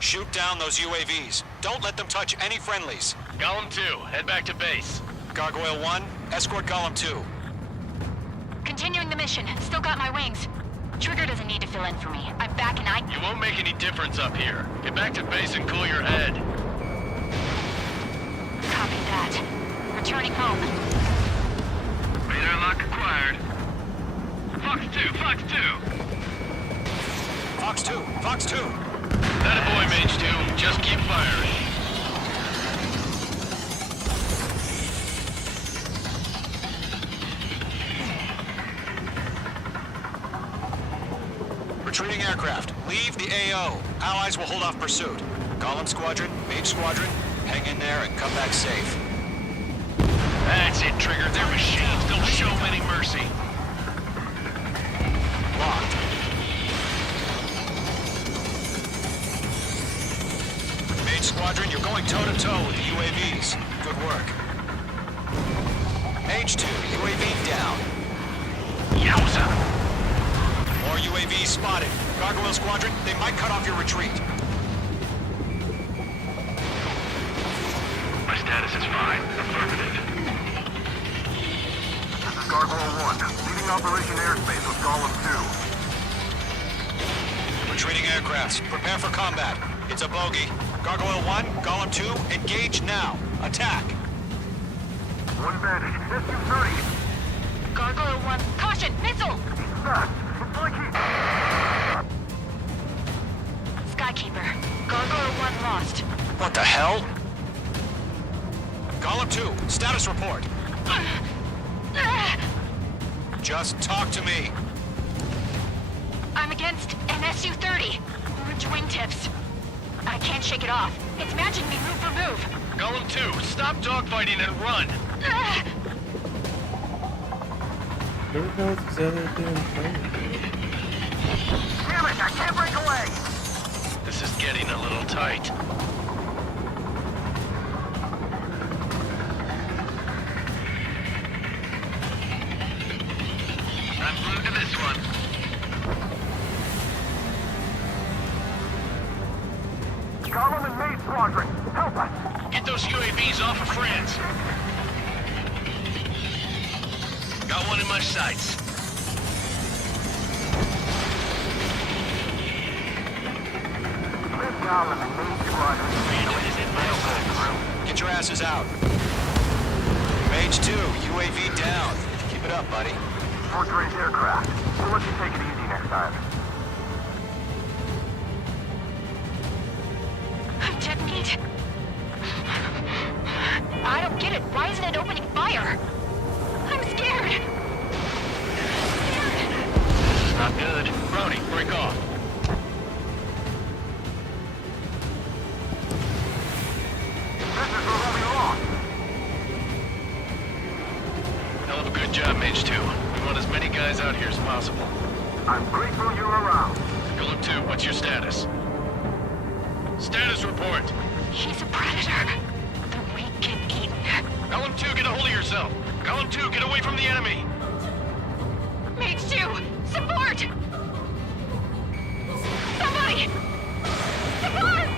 Shoot down those UAVs. Don't let them touch any friendlies. Golem 2, head back to base. Gargoyle 1, escort Golem 2. Continuing the mission. Still got my wings. Trigger doesn't need to fill in for me. I'm back and You won't make any difference up here. Get back to base and cool your head. Copy that. Returning home. Radar lock acquired. Fox 2, Fox 2. Fox 2, Fox 2. That a boy, Mage 2. Just keep firing. Retreating aircraft. Leave the AO. Allies will hold off pursuit. Golem Squadron, Mage Squadron, hang in there and come back safe. That's it, Trigger. They're machines. Don't show them any mercy. Locked. Mage Squadron, you're going toe-to-toe with the UAVs. Good work. Mage 2, UAV down. Yowza! More UAVs spotted. Gargoyle Squadron, they might cut off your retreat. My status is fine. Affirmative. This is Gargoyle 1, leading Operation Airspace with Golem 2. Retreating aircrafts, prepare for combat. It's a bogey. Gargoyle 1, Golem 2, engage now. Attack. One Vantage, SU-30. Gargoyle 1. Caution! Missile! Fast. It's like he... Skykeeper. Gargoyle 1 lost. What the hell? Golem 2, status report. Just talk to me. I'm against an SU-30. Orange wingtips. I can't shake it off. It's matching me move for move. Golem 2, stop dogfighting and run. Where the hell is this other damn plane? Damn it, I can't break away! This is getting a little tight. I'm glued to this one. Golem and Mage Squadron, help us! Get those UAVs off of France. Got one in my sights. This Golem and Mage Squadron... Get your asses out. Mage 2, UAV down. Keep it up, buddy. Fourth-grade aircraft. We'll let you take it easy next time. Dead meat. I don't get it. Why isn't it opening fire? I'm scared. This is not good. Brody, break off. This is where we lost. Hell of a good job, Mage 2. We want as many guys out here as possible. I'm grateful you're around. Golem 2, what's your status? Status report. He's a predator. The weak get eaten. Golem 2, get a hold of yourself. Golem 2, get away from the enemy. Mage 2, support! Somebody! Support!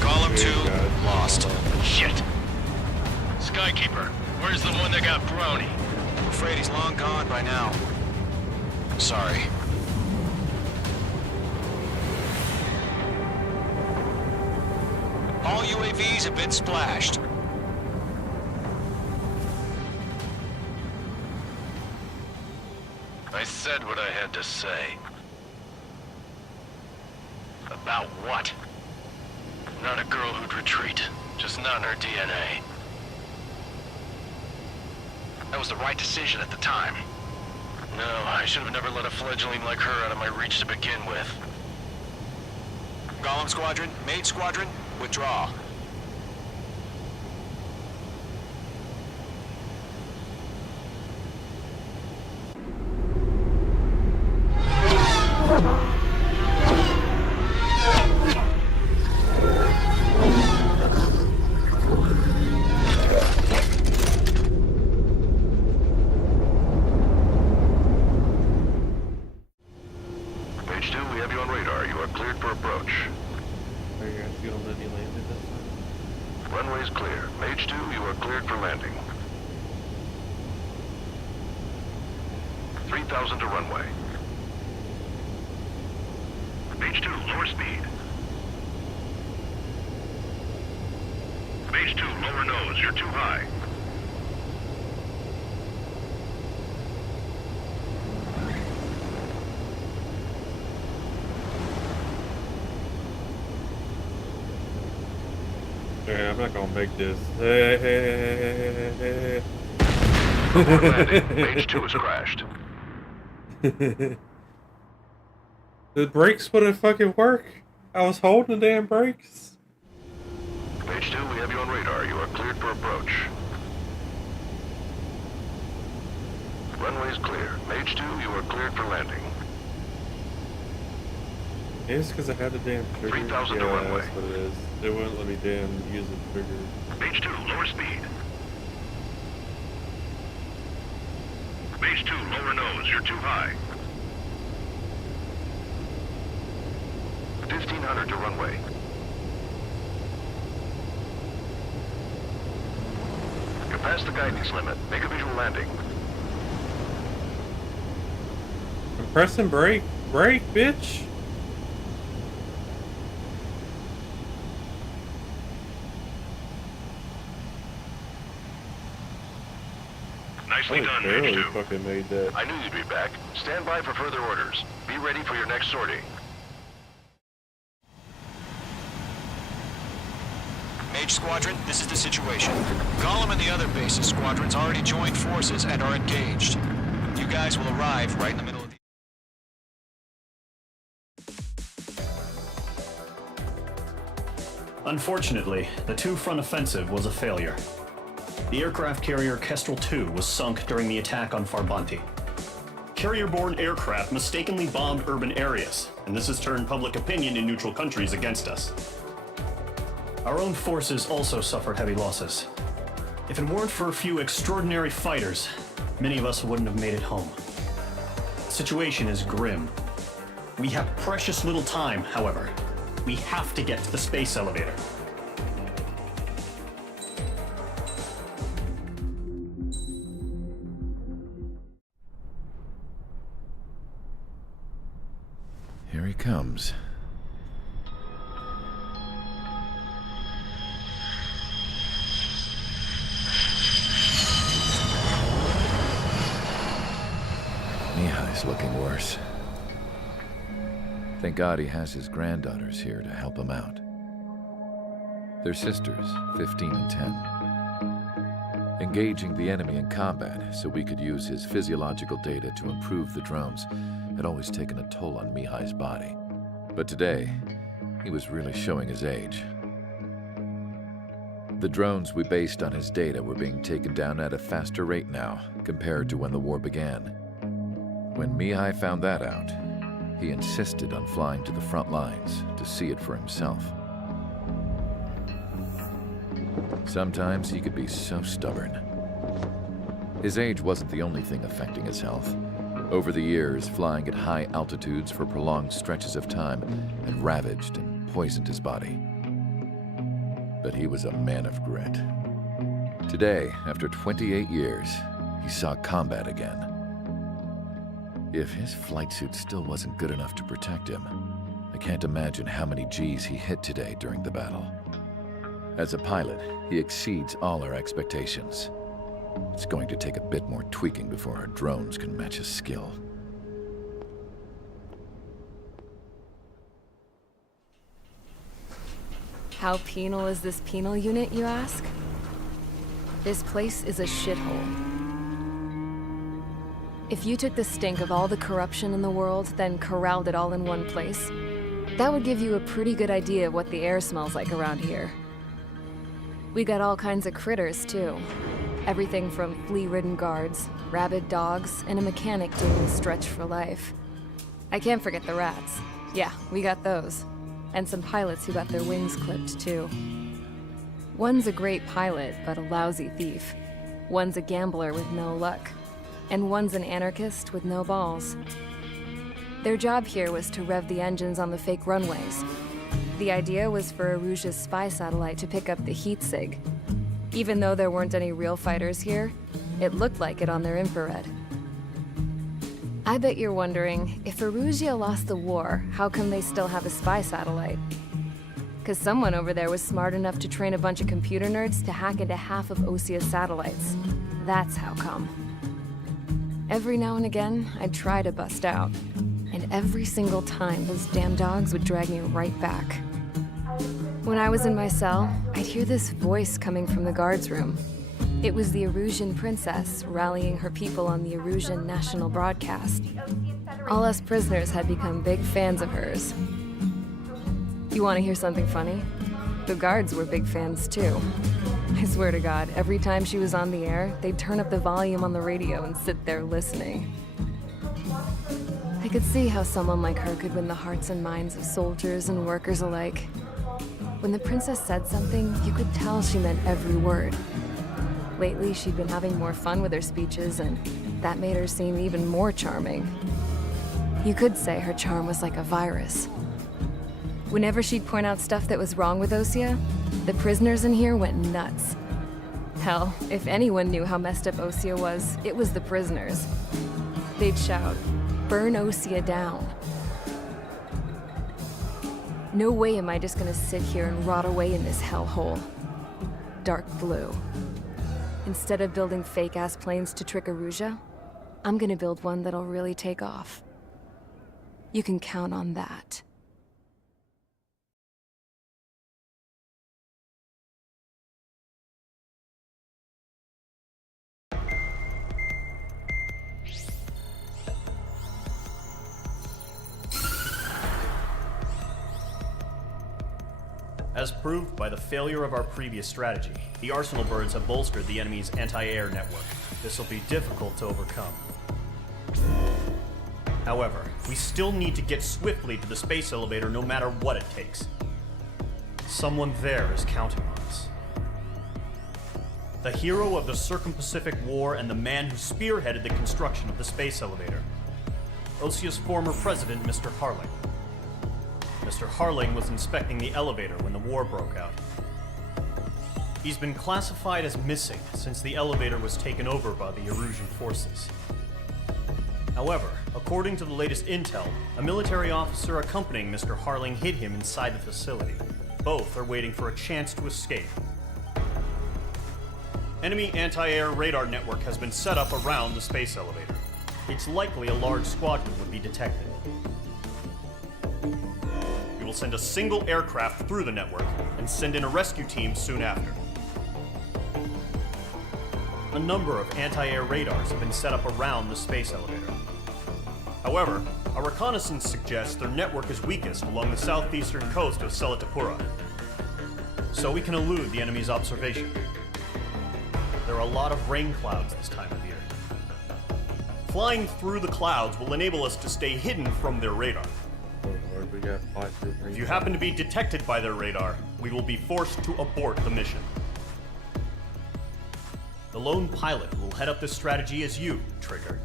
Golem 2, lost. Shit. Skykeeper, where's the one that got Brony? I'm afraid he's long gone by now. Sorry. All UAVs have been splashed. I said what I had to say. About what? Not a girl who'd retreat. Just not in her DNA. That was the right decision at the time. No, I should have never let a fledgling like her out of my reach to begin with. Golem Squadron, Mage Squadron, withdraw. Page 2, we have you on radar. You are cleared for approach. Are you guys feeling Mage 2, you are cleared for landing. 3,000 to runway. Mage 2, lower speed. Mage 2, lower nose, you're too high. Okay, I'm not gonna make this. Hey. Before landing, Mage 2 has crashed. The brakes wouldn't fucking work. I was holding the damn brakes. Mage 2, we have you on radar. You are cleared for approach. Runway is clear. Mage 2, you are cleared for landing. It's because I had the damn trigger. 3,000 to runway. That's what it is. They wouldn't let me damn use the trigger. Mage 2, lower speed. Mage 2, lower nose. You're too high. 1,500 to runway. You're past the guidance limit. Make a visual landing. I'm pressing brake. Brake, bitch. Nicely done, Mage 2. Fucking made that. I knew you'd be back. Stand by for further orders. Be ready for your next sortie. Mage Squadron, this is the situation. Gollum and the other bases squadrons already joined forces and are engaged. You guys will arrive right in the middle of the... Unfortunately, the two-front offensive was a failure. The aircraft carrier Kestrel II was sunk during the attack on Farbanti. Carrier-borne aircraft mistakenly bombed urban areas, and this has turned public opinion in neutral countries against us. Our own forces also suffered heavy losses. If it weren't for a few extraordinary fighters, many of us wouldn't have made it home. The situation is grim. We have precious little time, however. We have to get to the space elevator. Here he comes. Mihai's looking worse. Thank God he has his granddaughters here to help him out. They're sisters, 15 and 10. Engaging the enemy in combat so we could use his physiological data to improve the drones had always taken a toll on Mihai's body. But today, he was really showing his age. The drones we based on his data were being taken down at a faster rate now compared to when the war began. When Mihai found that out, he insisted on flying to the front lines to see it for himself. Sometimes he could be so stubborn. His age wasn't the only thing affecting his health. Over the years, flying at high altitudes for prolonged stretches of time had ravaged and poisoned his body. But he was a man of grit. Today, after 28 years, he saw combat again. If his flight suit still wasn't good enough to protect him, I can't imagine how many G's he hit today during the battle. As a pilot, he exceeds all our expectations. It's going to take a bit more tweaking before our drones can match his skill. How penal is this penal unit, you ask? This place is a shithole. If you took the stink of all the corruption in the world, then corralled it all in one place, that would give you a pretty good idea of what the air smells like around here. We got all kinds of critters, too. Everything from flea-ridden guards, rabid dogs, and a mechanic doing a stretch for life. I can't forget the rats. Yeah, we got those. And some pilots who got their wings clipped, too. One's a great pilot, but a lousy thief. One's a gambler with no luck. And one's an anarchist with no balls. Their job here was to rev the engines on the fake runways. The idea was for Aruja's spy satellite to pick up the heat sig. Even though there weren't any real fighters here, it looked like it on their infrared. I bet you're wondering, if Erusia lost the war, how come they still have a spy satellite? Because someone over there was smart enough to train a bunch of computer nerds to hack into half of Osia's satellites. That's how come. Every now and again, I'd try to bust out. And every single time, those damn dogs would drag me right back. When I was in my cell, I'd hear this voice coming from the guards room. It was the Erusian princess rallying her people on the Erusian national broadcast. All us prisoners had become big fans of hers. You want to hear something funny? The guards were big fans too. I swear to God, every time she was on the air, they'd turn up the volume on the radio and sit there listening. I could see how someone like her could win the hearts and minds of soldiers and workers alike. When the princess said something, you could tell she meant every word. Lately, she'd been having more fun with her speeches, and that made her seem even more charming. You could say her charm was like a virus. Whenever she'd point out stuff that was wrong with Osia, the prisoners in here went nuts. Hell, if anyone knew how messed up Osia was, it was the prisoners. They'd shout, "Burn Osia down." No way am I just gonna sit here and rot away in this hellhole. Dark blue. Instead of building fake-ass planes to trick Erusia, I'm gonna build one that'll really take off. You can count on that. As proved by the failure of our previous strategy, the Arsenal birds have bolstered the enemy's anti-air network. This will be difficult to overcome. However, we still need to get swiftly to the space elevator no matter what it takes. Someone there is counting on us. The hero of the Circum-Pacific War and the man who spearheaded the construction of the space elevator. Osia's former president, Mr. Harling. Mr. Harling was inspecting the elevator when the war broke out. He's been classified as missing since the elevator was taken over by the Erusian forces. However, according to the latest intel, a military officer accompanying Mr. Harling hid him inside the facility. Both are waiting for a chance to escape. Enemy anti-air radar network has been set up around the space elevator. It's likely a large squadron would be detected. We will send a single aircraft through the network and send in a rescue team soon after. A number of anti-air radars have been set up around the space elevator. However, our reconnaissance suggests their network is weakest along the southeastern coast of Selatapura, so we can elude the enemy's observation. There are a lot of rain clouds this time of year. Flying through the clouds will enable us to stay hidden from their radar. Oh Lord, we gotta fly through rain. If you happen to be detected by their radar, we will be forced to abort the mission. The lone pilot who will head up this strategy is you, Trigger.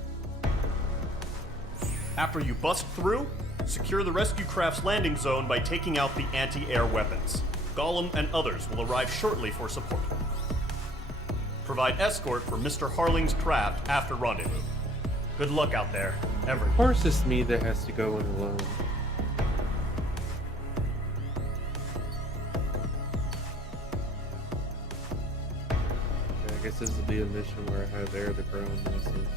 After you bust through, secure the rescue craft's landing zone by taking out the anti-air weapons. Gollum and others will arrive shortly for support. Provide escort for Mr. Harling's craft after rendezvous. Good luck out there, everyone. Of course it's me that has to go in alone. I guess this will be a mission where I have air the ground missiles.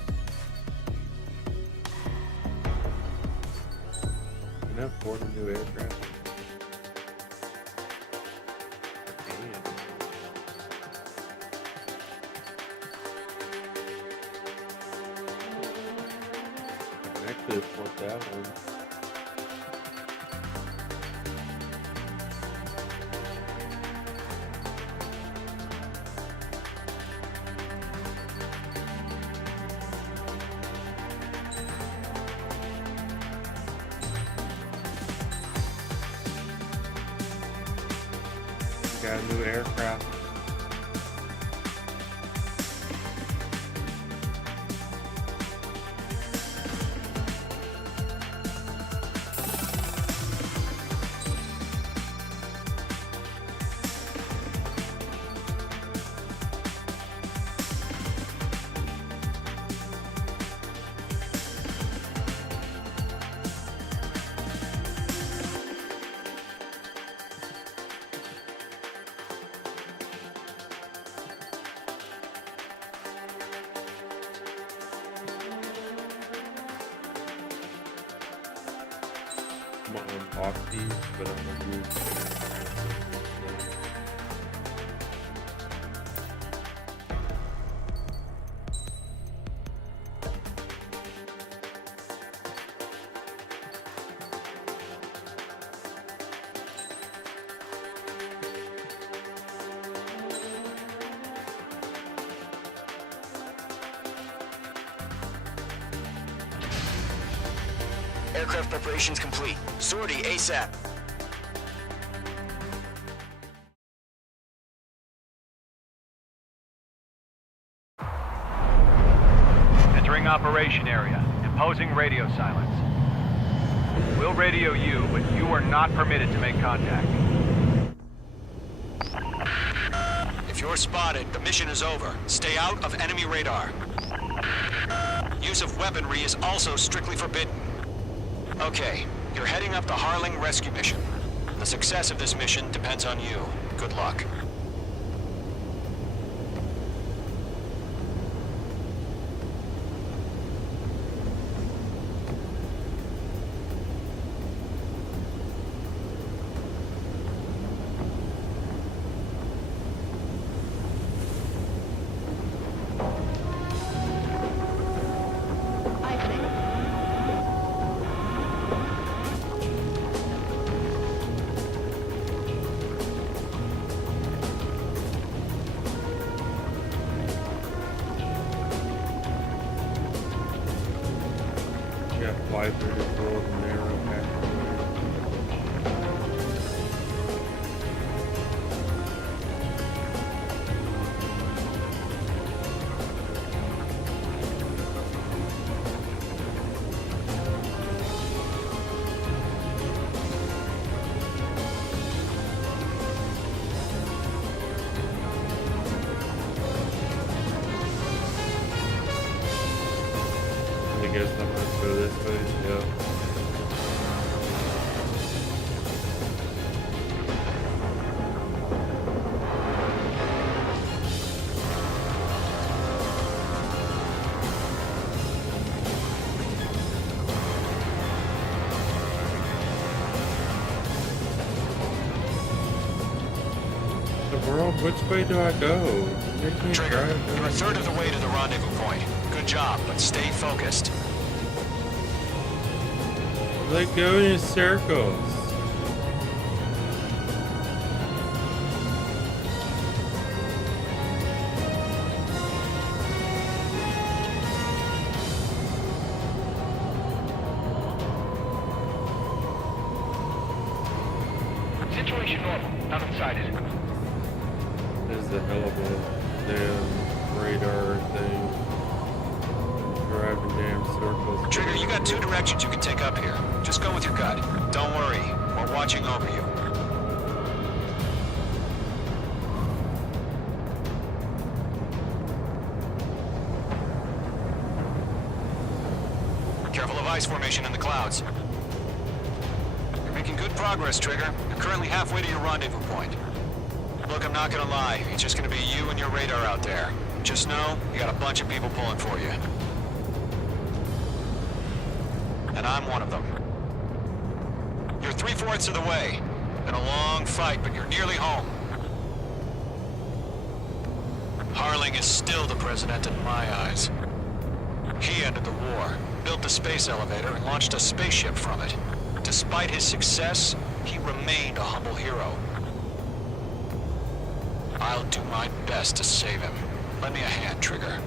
Can I afford a new aircraft? I can actually afford that one. Got a new aircraft. I'm gonna unlock these, but I'm gonna move. Aircraft preparations complete. Sortie ASAP. Entering operation area. Imposing radio silence. We'll radio you, but you are not permitted to make contact. If you're spotted, the mission is over. Stay out of enemy radar. Use of weaponry is also strictly forbidden. Okay, you're heading up the Harling rescue mission. The success of this mission depends on you. Good luck. Yeah, fly through this little narrow passageway. I guess I'm gonna go this way. Yeah. The world, which way do I go? Make me Trigger, drive. you're a third of the way to the rendezvous point. Good job, but stay focused. They go in circles. Situation normal. Nothing sighted. This is a hell of a damn radar thing. Driving damn circles. Trigger, you got two directions you can take up here. Just go with your gut. Don't worry, we're watching over you. Careful of ice formation in the clouds. You're making good progress, Trigger. You're currently halfway to your rendezvous point. Look, I'm not gonna lie. It's just gonna be you and your radar out there. Just know, you got a bunch of people pulling for you. And I'm one of them. You're 3/4 of the way. Been a long fight, but you're nearly home. Harling is still the president in my eyes. He ended the war, built the space elevator, and launched a spaceship from it. Despite his success, he remained a humble hero. I'll do my best to save him. Lend me a hand, Trigger.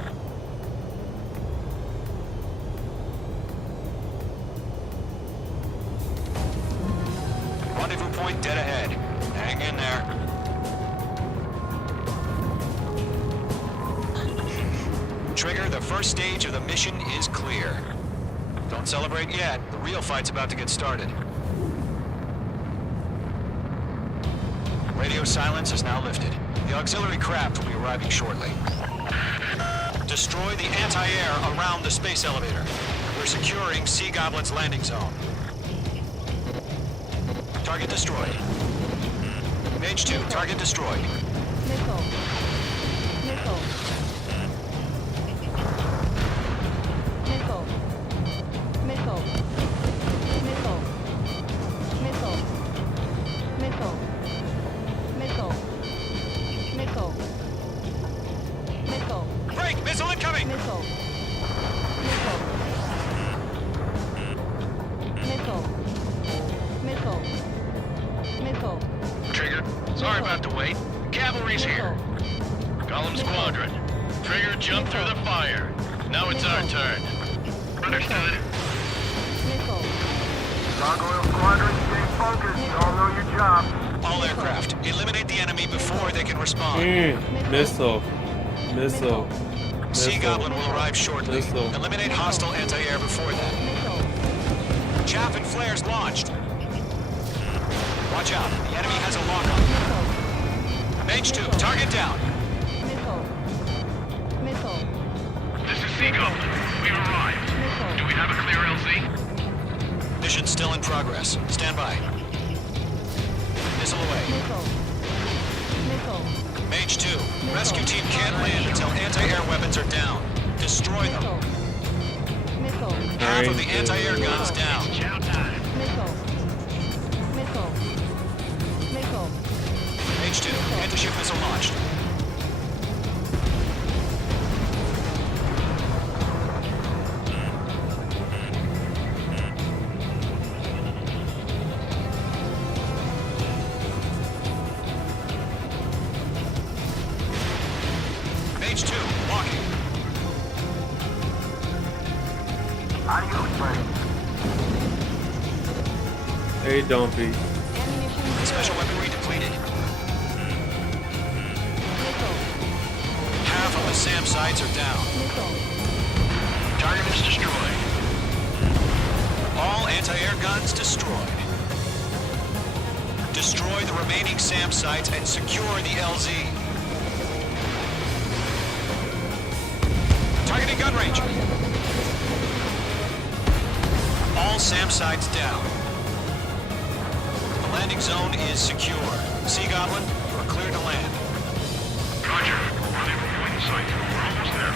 Rendezvous point dead ahead. Hang in there. Trigger, the first stage of the mission is clear. Don't celebrate yet. The real fight's about to get started. Radio silence is now lifted. The auxiliary craft will be arriving shortly. Destroy the anti-air around the space elevator. We're securing Sea Goblin's landing zone. Target destroyed. Page 2, target destroyed. Nickel. Nickel. Nickel. Nickel. Nickel. Infantry's here. Column Squadron. Trigger jumped through the fire. Now it's our turn. Understood. Gargoyle Squadron, stay focused. You all know your job. All aircraft, eliminate the enemy before they can respond. Missile. Sea Goblin will arrive shortly. Missile. Eliminate hostile anti-air before that. Chaff and flares launched. Watch out, the enemy has a lock on. Mage 2, target down. This is Sea Goblin. We've arrived. Do we have a clear LZ? Mission still in progress. Stand by. Missile away. Mage 2, rescue team can't land until anti-air weapons are down. Destroy them. Half of the anti-air guns down. Chow time. Mage 2, anti-ship missile launched. Mage 2, walking. Adios, buddy. Hey, Dumpy. Special weaponry depleted. Half of the SAM sites are down. Target is destroyed. All anti-air guns destroyed. Destroy the remaining SAM sites and secure the LZ. Targeting gun range. All SAM sites down. The landing zone is secure. Sea Goblin, you are cleared to land. Roger. Rendezvous point in sight. We're almost there.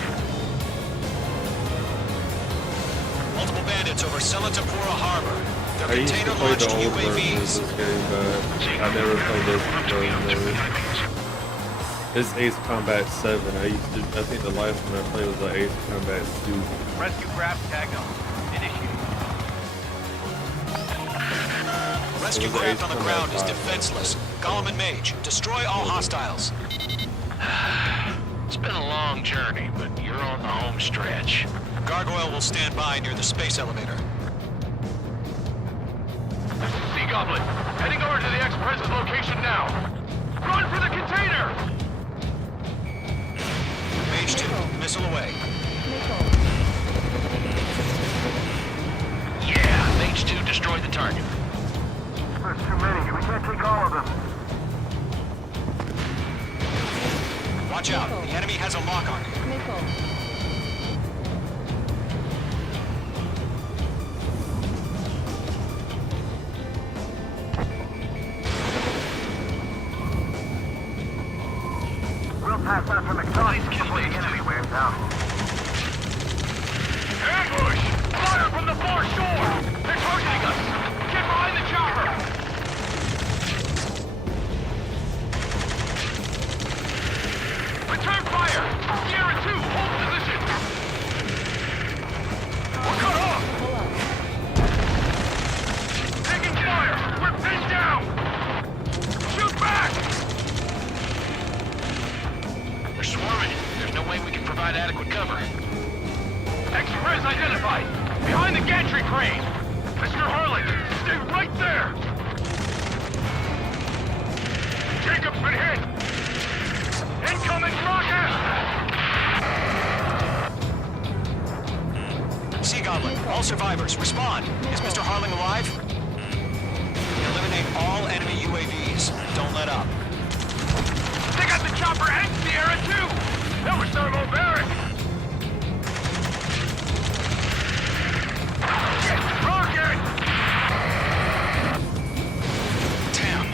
Multiple bandits over Selatapura Harbor. Their I used to play the container-launched old version of UAVs. this game, but I never played this version. This is Ace Combat 7. I think the last one I played was the Ace Combat 2. Rescue craft tag on. Initiate. Rescue It was craft Ace on the Combat ground is 5. defenseless. Golem and Mage, destroy all hostiles. It's been a long journey, but you're on the home stretch. Gargoyle will stand by near the space elevator. Sea Goblin, heading over to the Express's location now. Run for the container! Mage 2, missile away. Yeah, Mage 2 destroyed the target. There's too many. We can't take all of them. Watch out, the enemy has a lock on you. We'll pass out from the guns before the enemy wears out. Ambush! Fire from the far shore! They're targeting us! Get behind the chopper! Return fire! Sierra 2, hold position! We're cut off! Taking fire! We're pinned down! Shoot back! They're swarming. There's no way we can provide adequate cover. X-res identified! Behind the gantry crane! Mr. Harlan, stay right there! Jacob's been hit! Incoming rocket! Sea Goblin, all survivors, respond. Is Mr. Harling alive? Eliminate all enemy UAVs. Don't let up. They got the chopper and Sierra too! That was thermobaric! Rocket! Damn.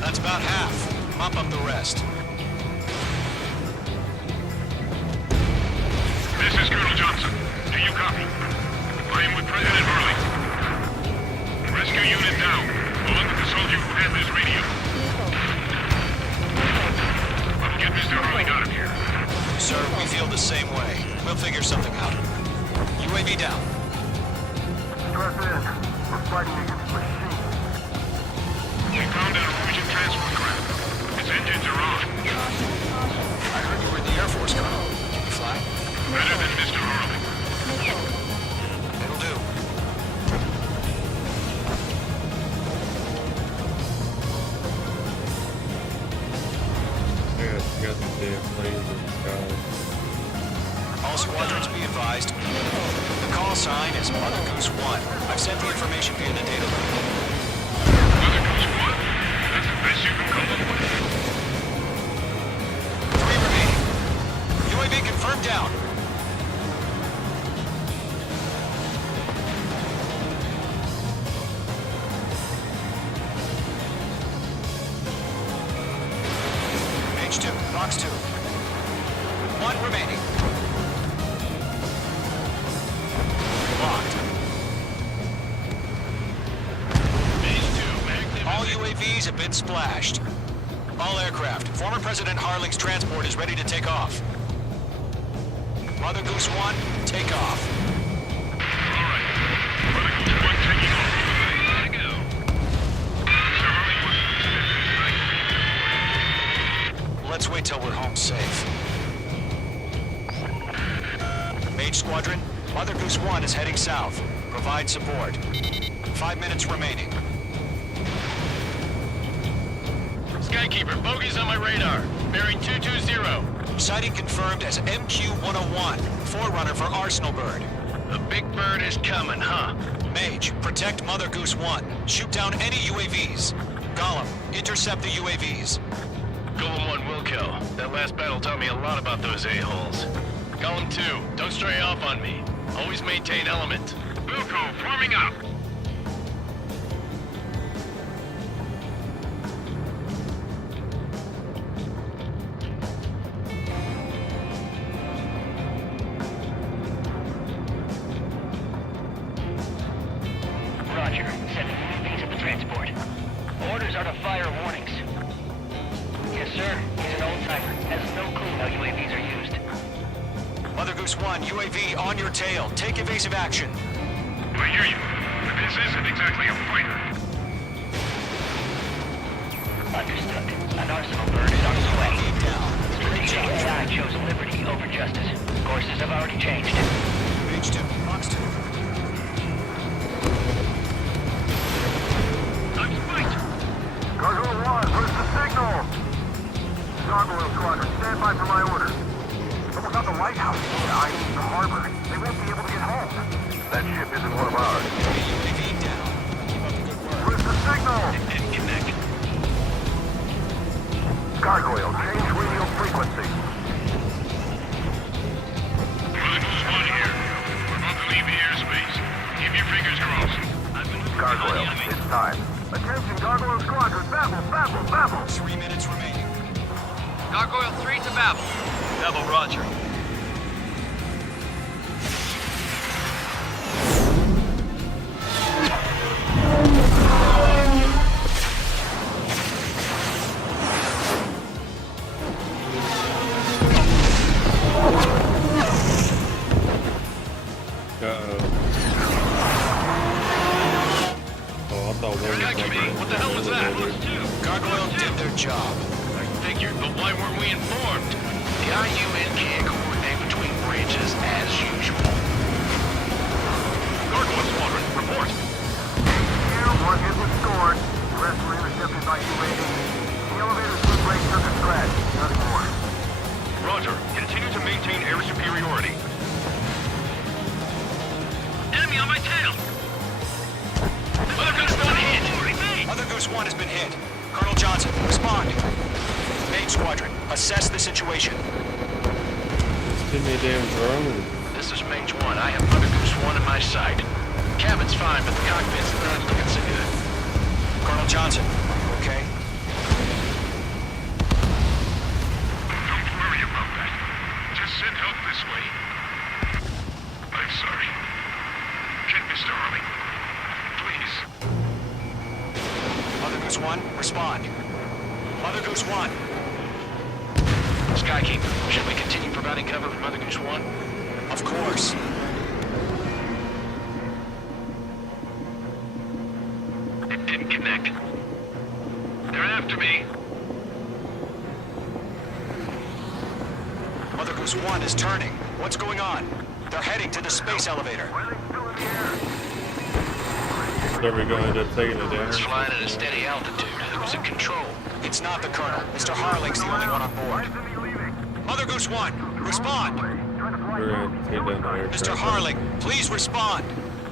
That's about half. Mop up the rest. This is Colonel Johnson. Do you copy? I am with President Hurley. Rescue unit down. Along with the soldier who has this radio. I'll get Mr. Hurley out of here. Sir, we feel the same way. We'll figure something out. UAV down. President, we're fighting against machines. We found an Norwegian transport craft. Its engines are on. I heard you were in the Air Force, Colonel. Can you fly? Better than Mr. Harley. It'll do. Got the damn planes in the sky. All squadrons be advised. The call sign is Mother Goose 1. I've sent the information via the data link. Mother Goose 1. That's the best you can come up with. 3 remaining. UAV confirmed down. Page 2, box 2. 1 remaining. Locked. All UAVs have been splashed. All aircraft. Former President Harling's transport is ready to take off. Mother Goose 1, take off. Alright. Mother Goose 1 taking off. There you go. Mr. Harley, Let's wait till we're home safe. Mage Squadron, Mother Goose 1 is heading south. Provide support. 5 minutes remaining. Skykeeper, bogey's on my radar. Bearing 220. Sighting confirmed as MQ-101, forerunner for Arsenal Bird. The big bird is coming, huh? Mage, protect Mother Goose 1. Shoot down any UAVs. Gollum, intercept the UAVs. Golem 1 will kill. That last battle taught me a lot about those a-holes. Golem 2, don't stray off on me. Always maintain element. Wilco, forming up. Roger. Sending UAVs at the transport. Orders are to fire warnings. Yes, sir. He's an old-timer. Has no clue how UAVs are used. Mother Goose 1, UAV on your tail. Take evasive action. I hear you. But this isn't exactly a fighter. Understood. An Arsenal bird is on its way. Down. Strategic AI chose liberty over justice. Courses have already changed. Page 2, box 2. I'm spiked. Gargoyle 1, where's the signal? Gargoyle Squadron, stand by for my orders. Someone's at the lighthouse, I mean the harbor. They won't be able to get home. That ship isn't one of ours. UAV down. Keep up the good work. Where's the signal? Didn't connect. Gargoyle, change radio frequency. Mother Goose 1 here. We're about to leave the airspace. Keep your fingers crossed. Gargoyle, it's time. Attention, Gargoyle Squadron, babble, babble, babble. 3 minutes remaining. Gargoyle 3 to Babel. Babel, roger. Oh, I thought one was What the hell was that? Gargoyle did their job. I figured, but why weren't we informed? The IUN can't coordinate between branches as usual. Gargoyle Squadron, report. One hit was scored. The rest were intercepted by UAV. The elevator's good brake took a scratch. Nothing more. Roger. Continue to maintain air superiority. Enemy on my tail. Mother Goose 1 hit. Mother Goose 1 has been hit. Colonel Johnson, respond. Mage Squadron, assess the situation. Give me a damn drone. This is Mage 1. I have Mother Goose 1 in my sight. Cabin's fine, but the cockpit's not looking so good. Colonel Johnson, okay? Don't worry about that. Just send help this way. I'm sorry. Get Mr. Harley. Please. Mother Goose 1, respond. Mother Goose 1. Skykeeper, should we continue providing cover for Mother Goose 1? Of course. It didn't connect. after me. Mother Goose 1 is turning. What's going on? They're heading to the space elevator. There we go, end up taking it down. It's flying at a steady altitude. Who's in control? It's not the Colonel. Mr. Harling's the only one on board. Mother Goose 1, respond. We're gonna take down the aircraft. Mr. Harling, please respond.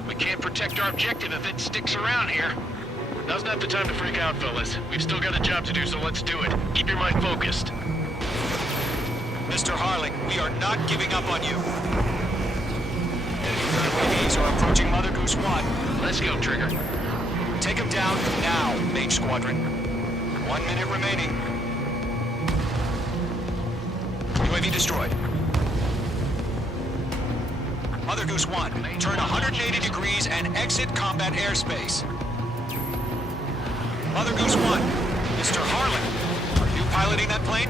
We can't protect our objective if it sticks around here. Now's not the time to freak out, fellas. We've still got a job to do, so let's do it. Keep your mind focused. Mr. Harling, we are not giving up on you. UAVs are approaching Mother Goose 1. Let's go, Trigger. Take them down now, Mage Squadron. 1 minute remaining. UAV destroyed. Mother Goose 1, turn 180 degrees and exit combat airspace. Mother Goose 1, Mr. Harling, are you piloting that plane?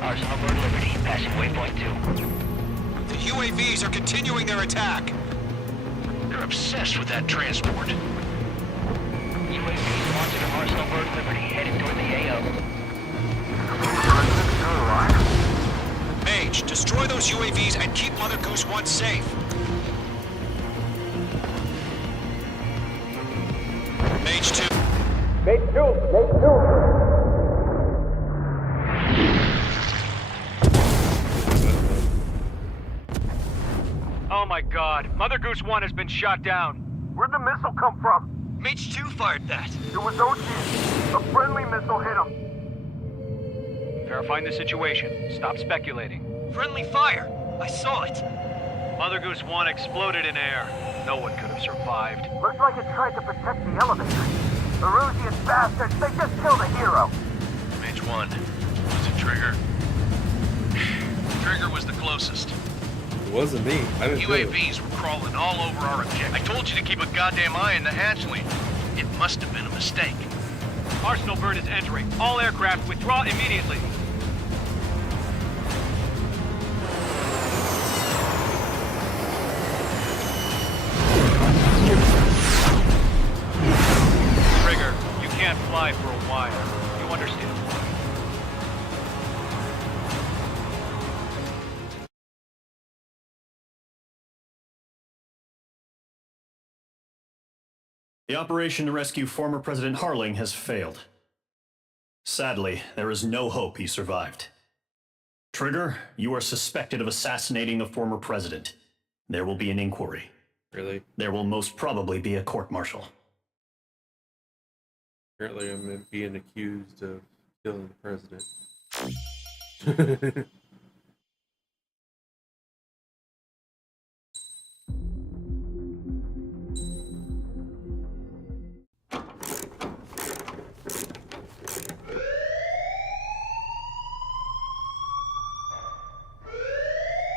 Arsenal Bird Liberty, passing waypoint 2. The UAVs are continuing their attack. They're obsessed with that transport. UAVs launching from Arsenal Bird Liberty, headed toward the AO. Mage, destroy those UAVs and keep Mother Goose 1 safe. Mage 2. Mage 2! Mage 2! Oh my god, Mother Goose 1 has been shot down. Where'd the missile come from? Mage 2 fired that. It was Ocean. A friendly missile hit him. Verifying the situation. Stop speculating. Friendly fire. I saw it. Mother Goose 1 exploded in air. No one could have survived. Looks like it tried to protect the elevator. Erusian bastards, they just killed a hero. Mage 1. Was it Trigger? Trigger was the closest. It wasn't me. I didn't do it. UAVs were crawling all over our objective. I told you to keep a goddamn eye on the hatchling. It must have been a mistake. Arsenal Bird is entering. All aircraft withdraw immediately. Trigger, you can't fly for a while. You understand? The operation to rescue former President Harling has failed. Sadly, there is no hope he survived. Trigger, you are suspected of assassinating the former president. There will be an inquiry. Really? There will most probably be a court-martial. Apparently I'm being accused of killing the president.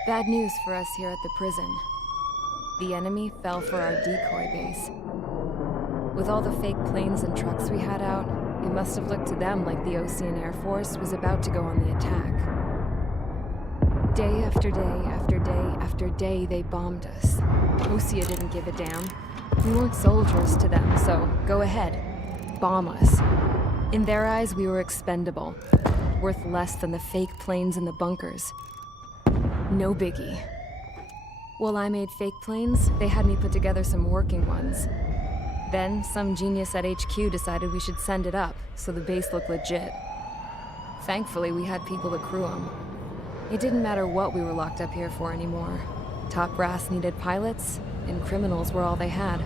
Bad news for us here at the prison. The enemy fell for our decoy base. With all the fake planes and trucks we had out, it must have looked to them like the Ocean Air Force was about to go on the attack. Day after day after day after day, they bombed us. Osea didn't give a damn. We weren't soldiers to them, so go ahead. Bomb us. In their eyes, we were expendable. Worth less than the fake planes in the bunkers. No biggie. While I made fake planes, they had me put together some working ones. Then, some genius at HQ decided we should send it up, so the base looked legit. Thankfully, we had people to crew them. It didn't matter what we were locked up here for anymore. Top brass needed pilots, and criminals were all they had.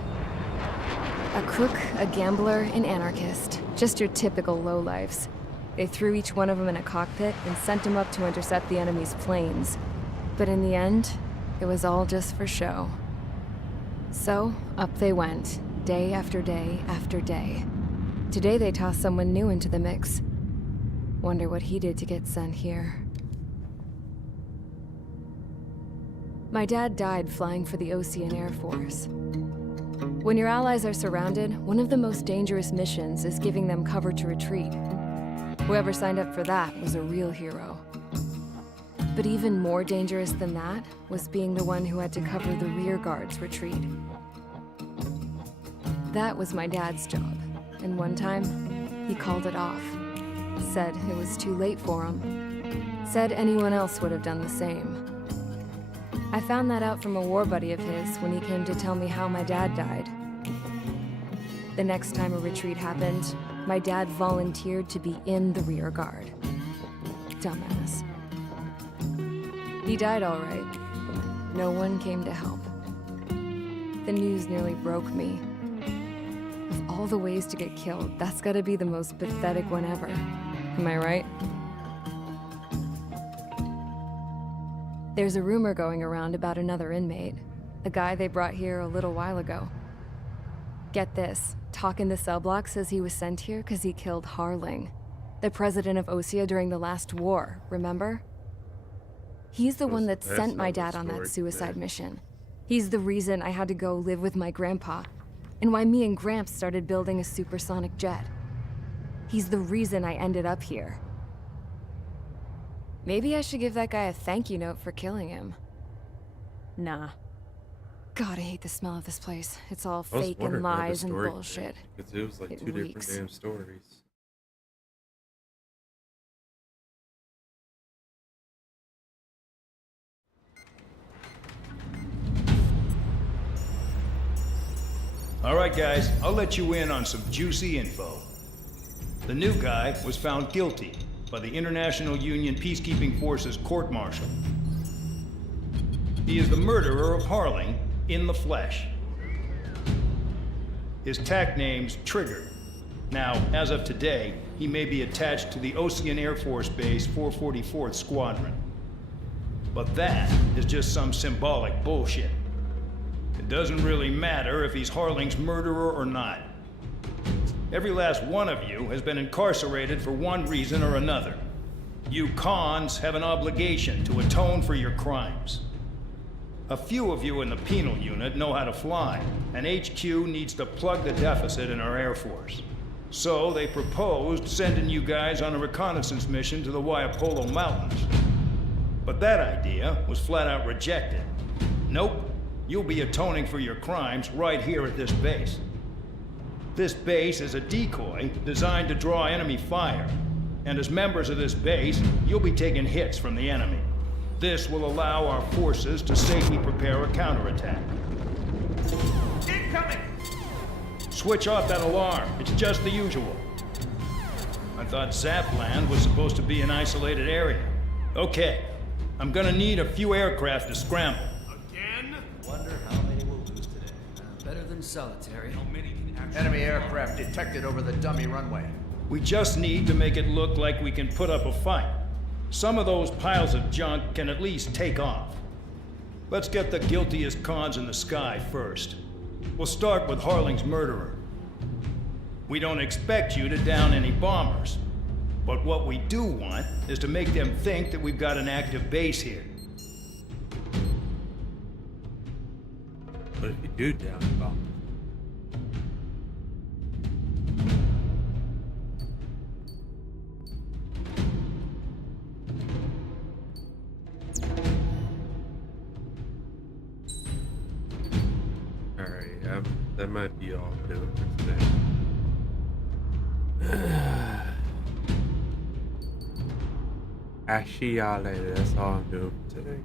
A crook, a gambler, an anarchist. Just your typical lowlifes. They threw each one of them in a cockpit and sent them up to intercept the enemy's planes. But in the end, it was all just for show. So, up they went, day after day after day. Today they tossed someone new into the mix. Wonder what he did to get sent here. My dad died flying for the Ocean Air Force. When your allies are surrounded, one of the most dangerous missions is giving them cover to retreat. Whoever signed up for that was a real hero. But even more dangerous than that was being the one who had to cover the rear guard's retreat. That was my dad's job, and one time, he called it off. Said it was too late for him. Said anyone else would have done the same. I found that out from a war buddy of his when he came to tell me how my dad died. The next time a retreat happened, my dad volunteered to be in the rear guard. Dumbass. He died all right. No one came to help. The news nearly broke me. Of all the ways to get killed, that's gotta be the most pathetic one ever. Am I right? There's a rumor going around about another inmate. A guy they brought here a little while ago. Get this, talk in the cell block says he was sent here because he killed Harling, the president of Osea during the last war, remember? He's the one that sent my dad on that suicide mission. He's the reason I had to go live with my grandpa, and why me and Gramps started building a supersonic jet. He's the reason I ended up here. Maybe I should give that guy a thank you note for killing him. Nah. God, I hate the smell of this place. It's all fake and lies and bullshit. Because it was like two different damn stories. All right, guys, I'll let you in on some juicy info. The new guy was found guilty by the International Union Peacekeeping Forces court-martial. He is the murderer of Harling in the flesh. His tack name's Trigger. Now, as of today, he may be attached to the Ocean Air Force Base 444th Squadron. But that is just some symbolic bullshit. It doesn't really matter if he's Harling's murderer or not. Every last one of you has been incarcerated for one reason or another. You cons have an obligation to atone for your crimes. A few of you in the penal unit know how to fly, and HQ needs to plug the deficit in our Air Force. So they proposed sending you guys on a reconnaissance mission to the Waiapolo Mountains. But that idea was flat out rejected. Nope. You'll be atoning for your crimes right here at this base. This base is a decoy designed to draw enemy fire. And as members of this base, you'll be taking hits from the enemy. This will allow our forces to safely prepare a counterattack. Incoming! Switch off that alarm. It's just the usual. I thought Zapland was supposed to be an isolated area. Okay. I'm gonna need a few aircraft to scramble. Wonder how many we'll lose today. Better than solitary. How many can actually... Enemy aircraft detected over the dummy runway. We just need to make it look like we can put up a fight. Some of those piles of junk can at least take off. Let's get the guiltiest cons in the sky first. We'll start with Harling's murderer. We don't expect you to down any bombers. But what we do want is to make them think that we've got an active base here. What if you do down the bomb? Alright, that might be all I'm doing for today. Ashiale, that's all I'm doing for today.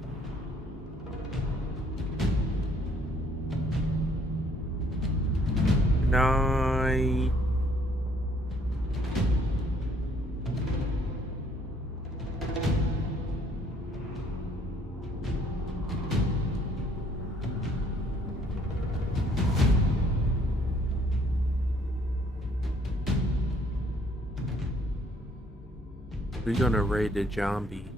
Night. We're gonna raid the zombie.